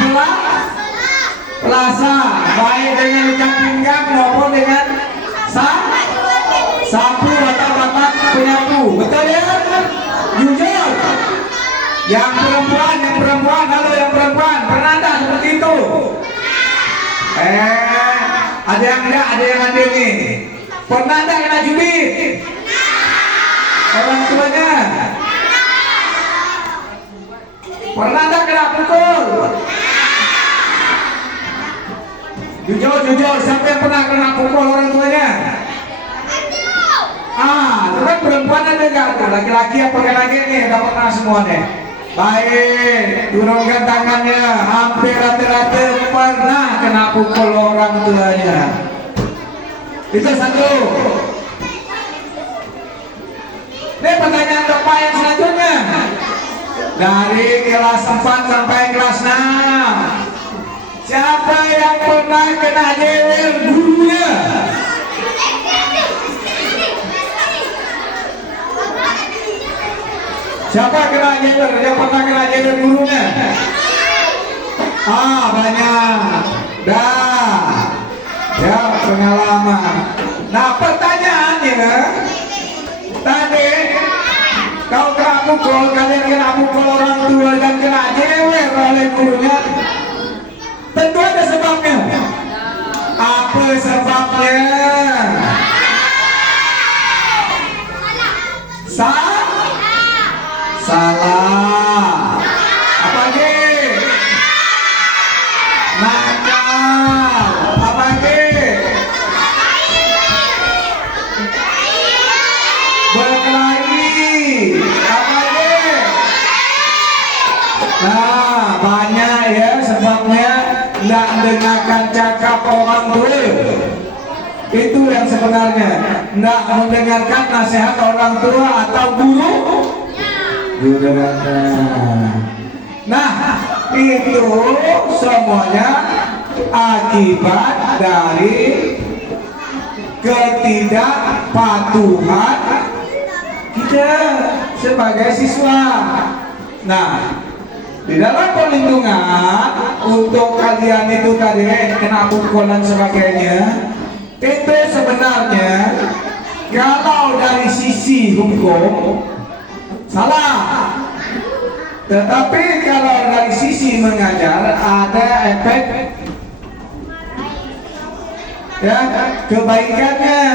pelasa, baik dengan ikat pinggang maupun dengan sapu atau batak penyapu. Betul ya? Jujur. Yang perempuan, halo yang perempuan, pernah tak seperti itu? Ada yang enggak, ada yang hadir nih. Pernah tak kena jubit? Orang tuanya. Pernah tak kena pukul? Jujur, siapa yang pernah kena pukul orang tuanya? Itu kan perempuan ada enggak? Laki-laki apa laki nih? Udah pernah semua deh. Baik, turunkan tangannya. Hampir rata-rata pernah kena pukul orang tuanya. Itu satu. Ini pertanyaan Bapak yang selanjutnya. Dari kelas 4 sampai kelas 6, siapa yang pernah kena jewer gurunya? Siapa kena jewer? Yang pernah kena jewer gurunya? Banyak. Dah. Ya, pengalaman. Nah, pertanyaannya tadi, kau kena pukul, kalian kena pukul orang tua dan kena jewer oleh gurunya, tentu ada sebabnya. Apa sebabnya? Salah. Apa lagi? Nakal. Apa lagi? Berkelahi. Apa lagi? Nah, banyak ya sebabnya. Tidak mendengarkan cakap orang tua. Itu yang sebenarnya. Tidak mendengarkan nasihat orang tua atau guru. Nah, itu semuanya akibat dari ketidakpatuhan kita sebagai siswa. Nah, di dalam perlindungan untuk kalian itu tadi kena pukul dan sebagainya, itu sebenarnya kalau dari sisi hukum salah, tetapi kalau dari sisi mengajar ada efek ya kebaikannya.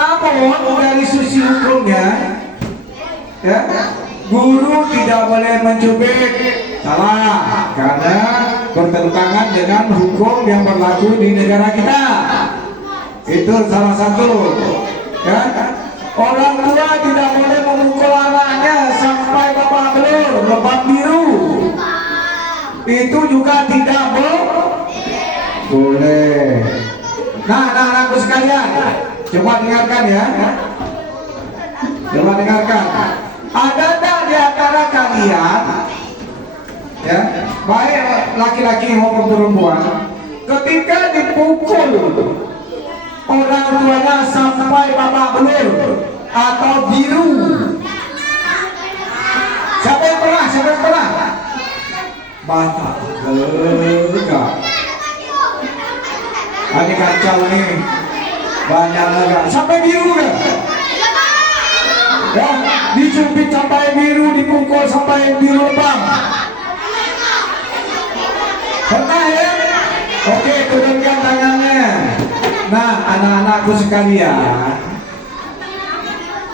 Namun dari sisi hukumnya, ya, guru tidak boleh mencubit, salah, karena bertentangan dengan hukum yang berlaku di negara kita. Itu salah satu, ya. Orang tua tidak boleh memukul anaknya sampai babak belur, lebam biru. Itu juga tidak boleh. Nah, anakku sekalian, coba dengarkan ya. Coba dengarkan. Ada tak di antara kalian, ya, baik laki-laki maupun perempuan, ketika dipukul orang tuanya sampai babak belur atau biru? Siapa yang pernah? Bapak enggak. Ini kacau nih. Banyak enggak. Sampai biru enggak? Ya, dicubit sampai biru, dipukul sampai biru lebam. Pernah ya? Oke, turunkan tangannya. Nah, anak-anakku sekalian,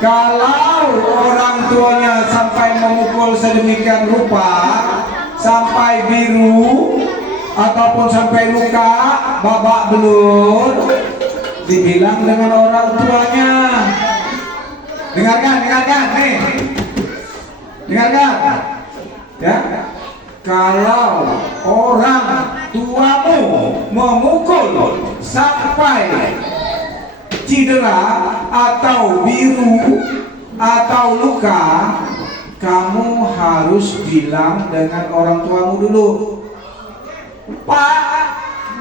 kalau orang tuanya sampai memukul sedemikian rupa, sampai biru ataupun sampai luka, babak belur, dibilang dengan orang tuanya. Dengarkan nih. Dengarkan. Ya. Kalau orang tuamu memukul sampai cedera atau biru atau luka, kamu harus bilang dengan orang tuamu dulu, Pak,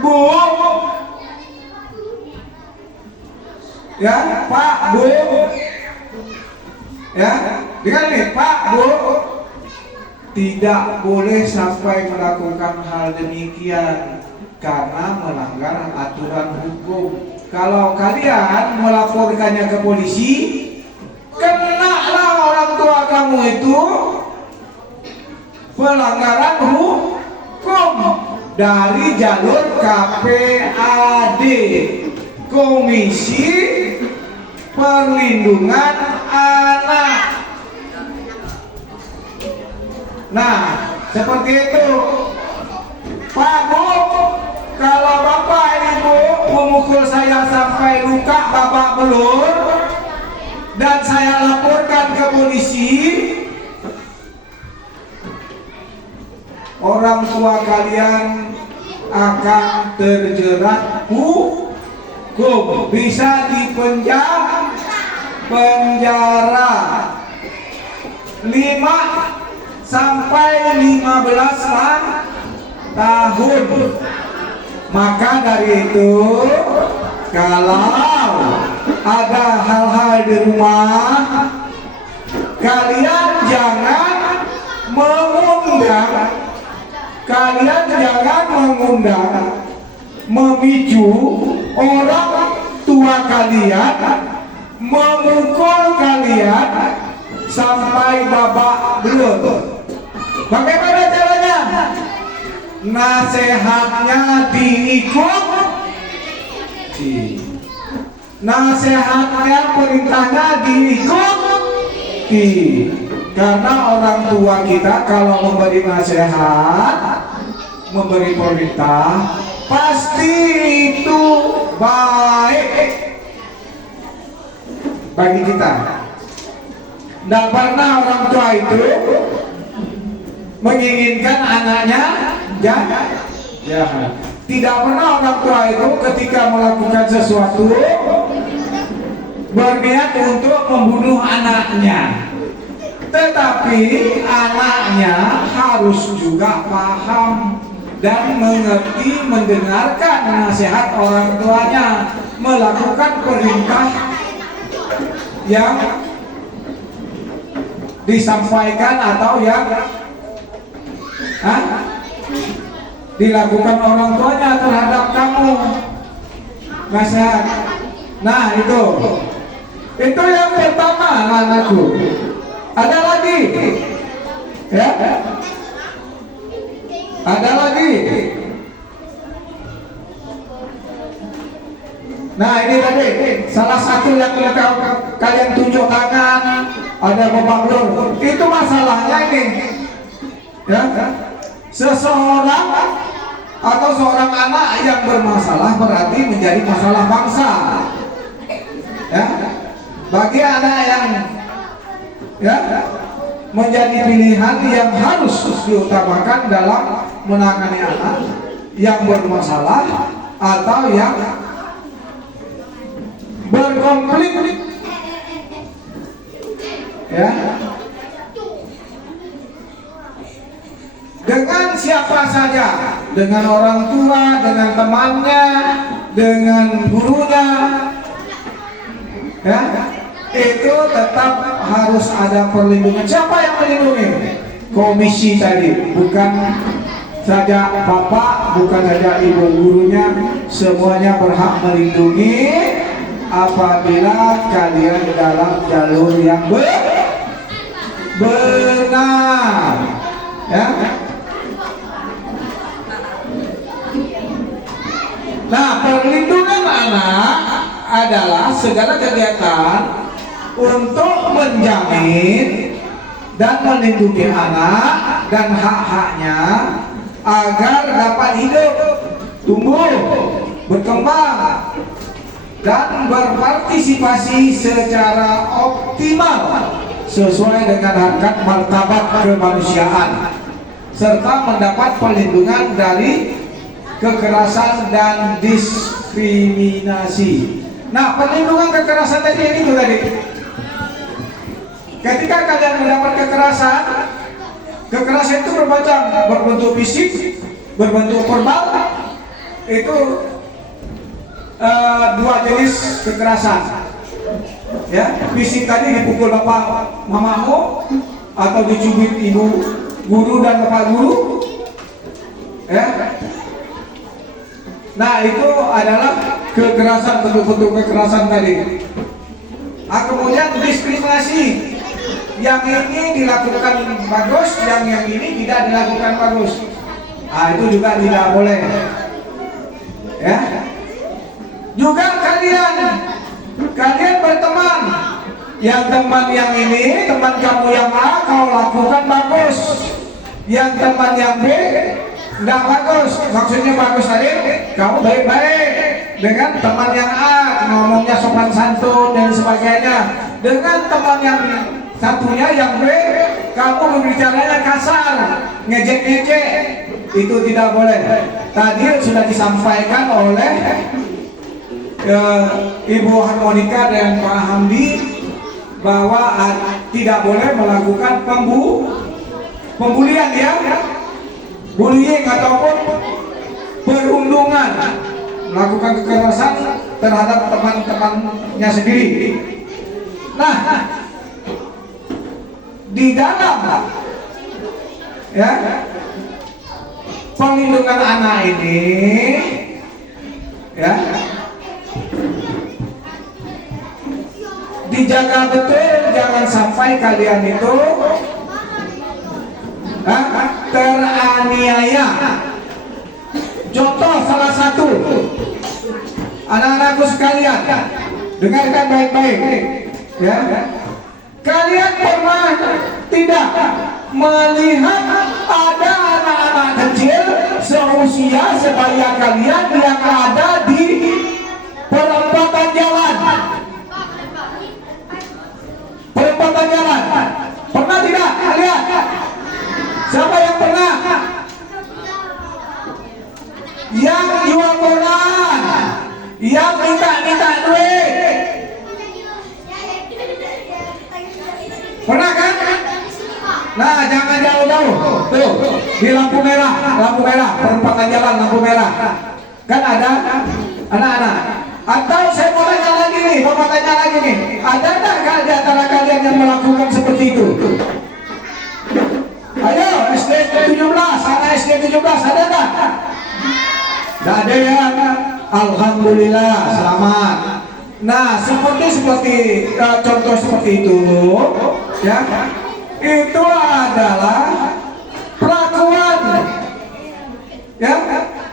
Bu, ya, Pak, Bu, ya, dengar nih, Pak, Bu, tidak boleh sampai melakukan hal demikian karena melanggar aturan hukum. Kalau kalian melaporkannya ke polisi, kenalah orang tua kamu itu pelanggaran hukum dari jalur KPAD, Komisi Perlindungan Anak. Nah, seperti itu. Pak, Bu, kalau Bapak Ibu memukul saya sampai luka babak belur dan saya laporkan ke polisi, orang tua kalian akan terjerat hukum, bisa dipenjara 5 sampai 15 tahun. Maka dari itu, kalau ada hal-hal di rumah, kalian jangan mengundang, memicu orang tua kalian memukul kalian sampai babak belur. Bagaimana caranya? Nasihatnya diikuti. Nasihatnya, perintahnya diikuti. Karena orang tua kita kalau memberi nasihat, memberi perintah, pasti itu baik bagi kita. Tidak pernah orang tua itu menginginkan anaknya jahat. Tidak pernah orang tua itu ketika melakukan sesuatu berniat untuk membunuh anaknya. Tetapi anaknya harus juga paham dan mengerti, mendengarkan nasihat orang tuanya, melakukan perintah yang disampaikan atau yang dilakukan orang tuanya terhadap kamu. Nasihat. Nah, itu yang pertama, anakku. Ada lagi, ya? Ada lagi. Nah ini tadi salah satu yang kalian tunjuk tangan ada babak belur. Itu masalahnya ini, ya. Seseorang atau seorang anak yang bermasalah berarti menjadi masalah bangsa. Ya, bagi anak yang ya menjadi pilihan yang harus diutamakan dalam menangani anak yang bermasalah atau yang berkonflik, ya, dengan siapa saja, dengan orang tua, dengan temannya, dengan gurunya, ya, itu tetap harus ada perlindungan. Siapa yang melindungi? Komisi tadi, bukan saja bapak, bukan saja ibu gurunya, semuanya berhak melindungi apabila kalian dalam jalur yang benar, ya. Nah, perlindungan anak adalah segala kegiatan untuk menjamin dan melindungi anak dan hak-haknya agar dapat hidup, tumbuh, berkembang, dan berpartisipasi secara optimal sesuai dengan harkat martabat kemanusiaan serta mendapat perlindungan dari kekerasan dan diskriminasi. Nah, perlindungan kekerasan tadi yang itu tadi. Ketika kalian mendapat kekerasan itu bermacam, berbentuk fisik, berbentuk verbal. Itu dua jenis kekerasan, ya. Fisik tadi dipukul bapak mamamu atau dicubit ibu guru dan bapak guru, ya. Nah, itu adalah kekerasan, bentuk-bentuk kekerasan tadi. Nah, kemudian diskriminasi, yang ini dilakukan bagus, yang ini tidak dilakukan bagus. Nah, itu juga tidak boleh, ya. Juga kalian berteman, yang teman yang ini, teman kamu yang A, kau lakukan bagus, yang teman yang B nggak bagus. Maksudnya bagus tadi, kamu baik-baik dengan teman yang A, ngomongnya sopan santun dan sebagainya. Dengan teman yang satunya yang B, kamu berbicaranya kasar, ngejek-ngejek, itu tidak boleh. Tadi sudah disampaikan oleh Ibu Harmonika dan Pak Hamdi bahwa tidak boleh melakukan pembulian, ya, bullying ataupun perundungan, melakukan kekerasan terhadap teman-temannya sendiri. Nah, di dalam, ya, perlindungan anak ini, ya, dijaga betul, jangan sampai kalian itu teraniaya. Contoh salah satu, anak-anakku sekalian, dengarkan baik-baik, ya. Kalian pernah tidak melihat ada anak-anak kecil seusia sebaya kalian yang ada di perempatan jalan? Perempatan jalan, pernah tidak lihat? Siapa yang pernah? Yang jual koran, yang minta duit, pernah kan? Nah, jangan jauh-jauh. Tuh, di lampu merah, perempatan jalan lampu merah. Kan ada anak-anak. Atau saya mau tanya lagi nih, bapak tanya lagi nih, ada nggak di antara kalian yang melakukan seperti itu? Ayo, SD 17, anak SD 17, ada nggak? Nggak ada, ya. Alhamdulillah, selamat. Nah, seperti contoh seperti itu, ya, itu adalah perlakuan, ya,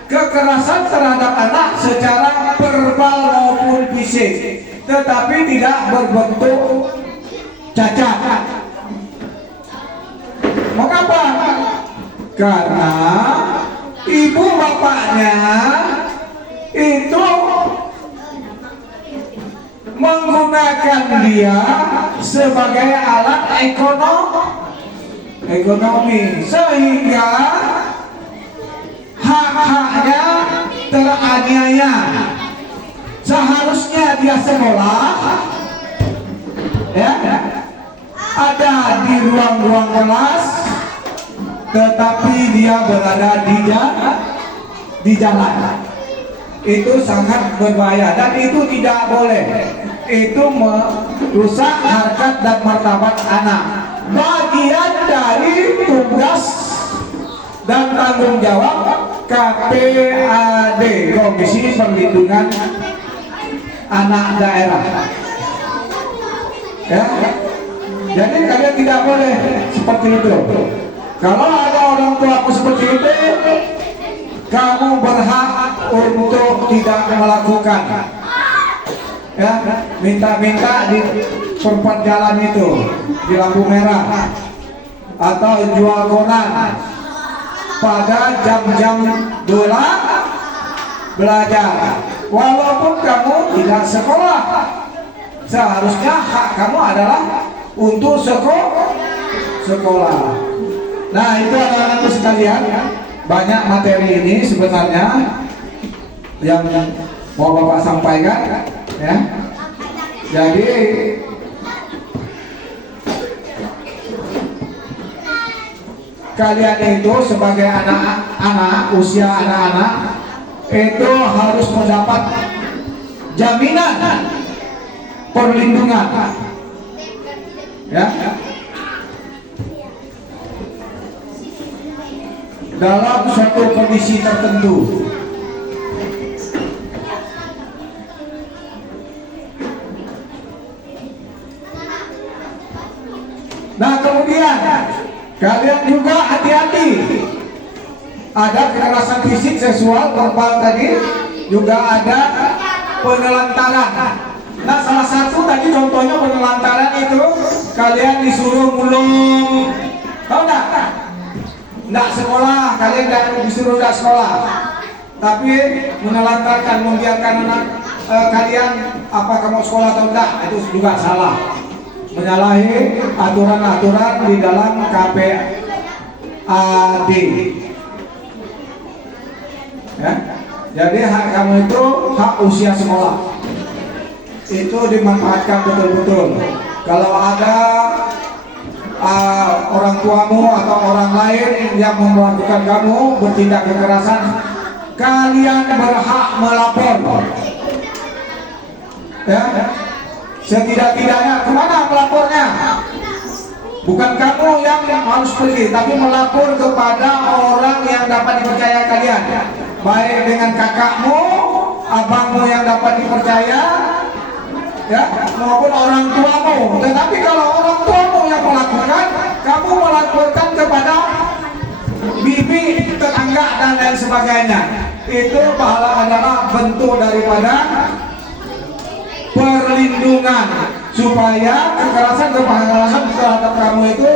kekerasan kekerasan terhadap anak secara verbal maupun fisik, tetapi tidak berbentuk cacat. Mengapa? Karena ibu bapaknya itu menggunakan dia sebagai alat ekonomi, sehingga hak-haknya teraniaya. Seharusnya dia sekolah, ya, ada di ruang-ruang kelas, tetapi dia berada di jalan. Itu sangat berbahaya dan itu tidak boleh. Itu merusak harkat dan martabat anak. Bagian dari tugas dan tanggung jawab KPAD, Komisi Perlindungan Anak Daerah. Ya. Jadi kalian tidak boleh seperti itu. Kalau ada orang tuaku seperti itu, kamu berhak untuk tidak melakukan. Ya, minta-minta di perempat jalan itu, di lampu merah, atau jual koran pada jam-jam belajar. Walaupun kamu tidak sekolah, seharusnya hak kamu adalah untuk sekolah. Nah, itu anak-anakku sekalian, banyak materi ini sebenarnya yang mau Bapak sampaikan, ya. Jadi kalian itu sebagai anak-anak, usia anak-anak itu harus mendapat jaminan perlindungan, ya, dalam suatu kondisi tertentu. Nah, kemudian kalian juga hati-hati. Ada kekerasan fisik, seksual, verbal tadi, juga ada penelantaran. Nah, salah satu tadi contohnya penelantaran itu kalian disuruh mulung, tahu enggak? Enggak sekolah, kalian disuruh enggak sekolah, tapi menelantarkan, membiarkan anak kalian apa kamu sekolah atau enggak, itu juga salah, menyalahi aturan-aturan di dalam KPAD. Ya, jadi hak kamu itu hak usia sekolah, itu dimanfaatkan betul-betul. Kalau ada orang tuamu atau orang lain yang memperlakukan kamu bertindak kekerasan, kalian berhak melapor. Ya, setidak-tidaknya kemana melapornya? Bukan kamu yang harus pergi, tapi melapor kepada orang yang dapat dipercaya kalian, baik dengan kakakmu, abangmu yang dapat dipercaya, ya, maupun orang tuamu. Tetapi kalau orang tuamu yang melakukan, kamu melaporkan kepada bibi, tetangga dan lain sebagainya. Itu pahala adalah bentuk daripada perlindungan, supaya kekerasan terhadap kamu itu,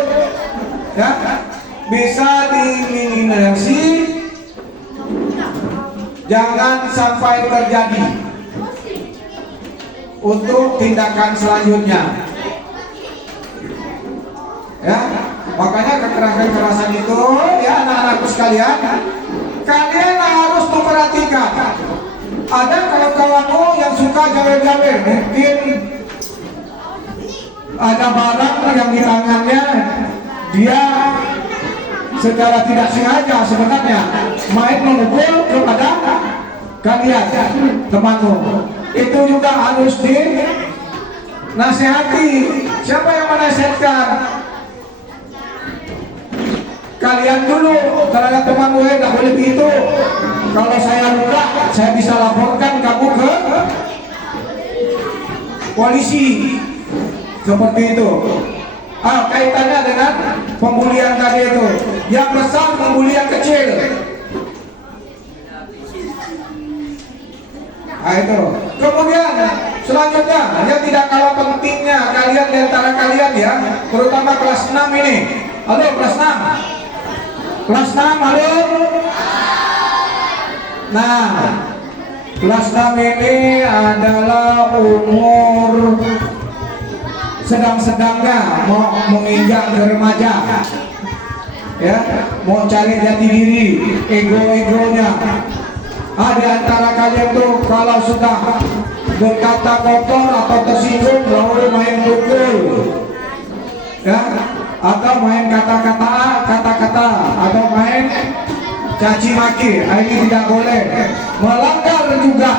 ya, bisa diminimalisasi, jangan sampai terjadi untuk tindakan selanjutnya. Ya, makanya kekerasan itu, ya anak-anakku sekalian, kalian harus memperhatikan. Ada kawan-kawanmu yang suka jalan-jalan, mungkin ada barang yang di tangannya, dia secara tidak sengaja sebenarnya main memukul kepada kalian, temanmu. Itu juga harus dinasihati. Siapa yang menasihatkan? Kalian dulu terhadap temanmu, tidak boleh begitu. Kalau saya luka, saya bisa laporkan kamu ke polisi. Seperti itu. Kaitannya dengan pembulian tadi itu. Yang besar membuli yang kecil. Nah itu. Kemudian selanjutnya yang tidak kalah pentingnya kalian di antara kalian ya, terutama kelas 6 ini. Halo kelas 6. Kelas 6 halo. Nah, kelas 6 ini adalah umur sedang-sedangnya mau menginjak ke remaja. Ya, mau cari jati diri, ego-egonya. Ada antara kalian tuh kalau sudah berkata kotor atau tersinggung lalu main pukul, ya, atau main kata-kata atau main caci maki, ini tidak boleh, melanggar juga,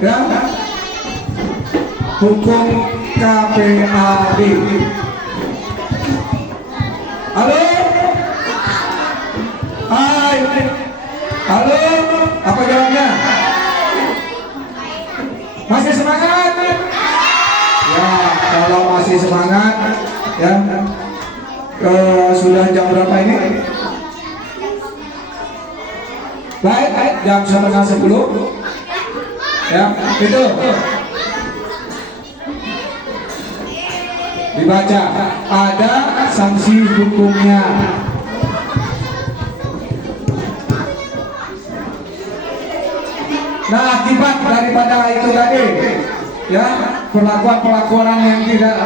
ya, hukum KPAD. Halo, hai, halo, apa jawabnya? Masih semangat? Ya, kalau masih semangat, ya, sudah jam berapa ini? Baik, jam 9.10. Ya, itu. Dibaca, ada sanksi hukumnya. Nah, akibat daripada itu tadi, ya, perlakuan yang tidak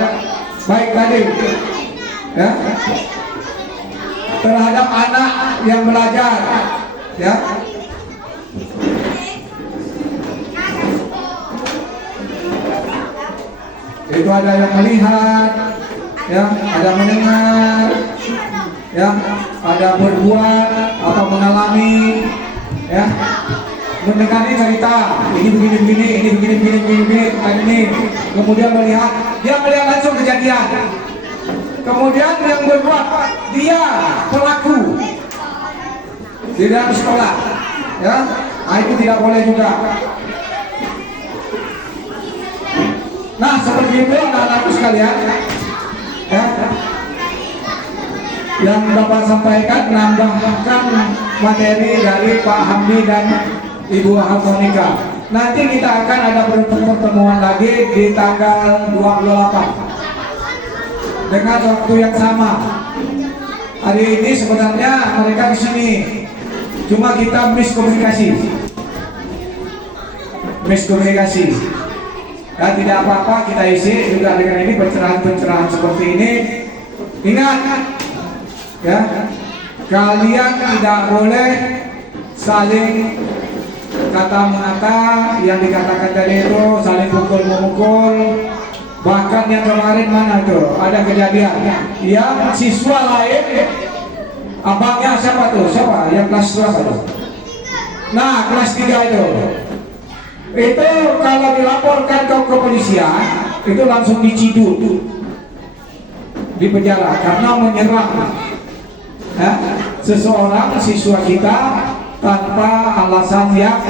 baik tadi, ya, terhadap anak yang belajar, ya. Itu ada yang melihat, ya, ada mendengar, ya, ada berbuat atau mengalami, ya, mendengarnya cerita, ini begini, ini begini, ini, kemudian melihat, dia melihat langsung kejadian, kemudian yang berbuat, dia pelaku di dalam sekolah, ya, nah itu tidak boleh juga. Nah seperti itu anak-anakku sekalian, ya, yang Bapak sampaikan menambahkan materi dari Pak Hamdi dan Ibu Harmonika. Nanti kita akan ada pertemuan lagi di tanggal 28 dengan waktu yang sama. Hari ini sebenarnya mereka di sini, cuma kita miskomunikasi. Ya, tidak apa-apa, kita isi juga dengan ini pencerahan-pencerahan seperti ini. Ingat, ya, kalian tidak boleh saling kata-kata yang dikatakan tadi itu, saling pukul-memukul. Bahkan yang kemarin mana tuh, ada kejadian yang siswa lain, abangnya siapa tuh, siapa yang kelas berapa tuh? Nah, kelas 3 itu kalau dilaporkan ke kepolisian itu langsung diciduk di penjara karena menyerang, ya, seseorang siswa kita tanpa alasan yang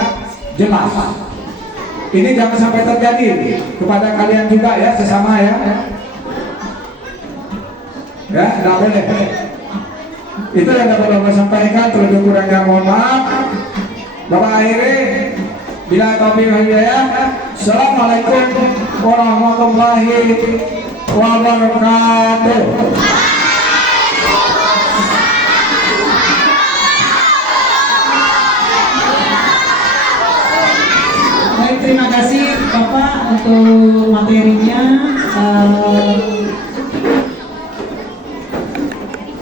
jelas. Ini jangan sampai terjadi kepada kalian juga, ya, sesama, ya, ya, tidak boleh. Itu yang dapat Bapak sampaikan. Terlebih kurangnya mohon maaf. Bapak akhiri, bila taufiq wal hidayah. Assalamualaikum warahmatullahi wabarakatuh. Baik, terima kasih Bapak untuk materinya.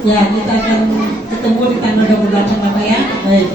Ya, kita akan ketemu di tanggal 28 Bapak, ya. Baik.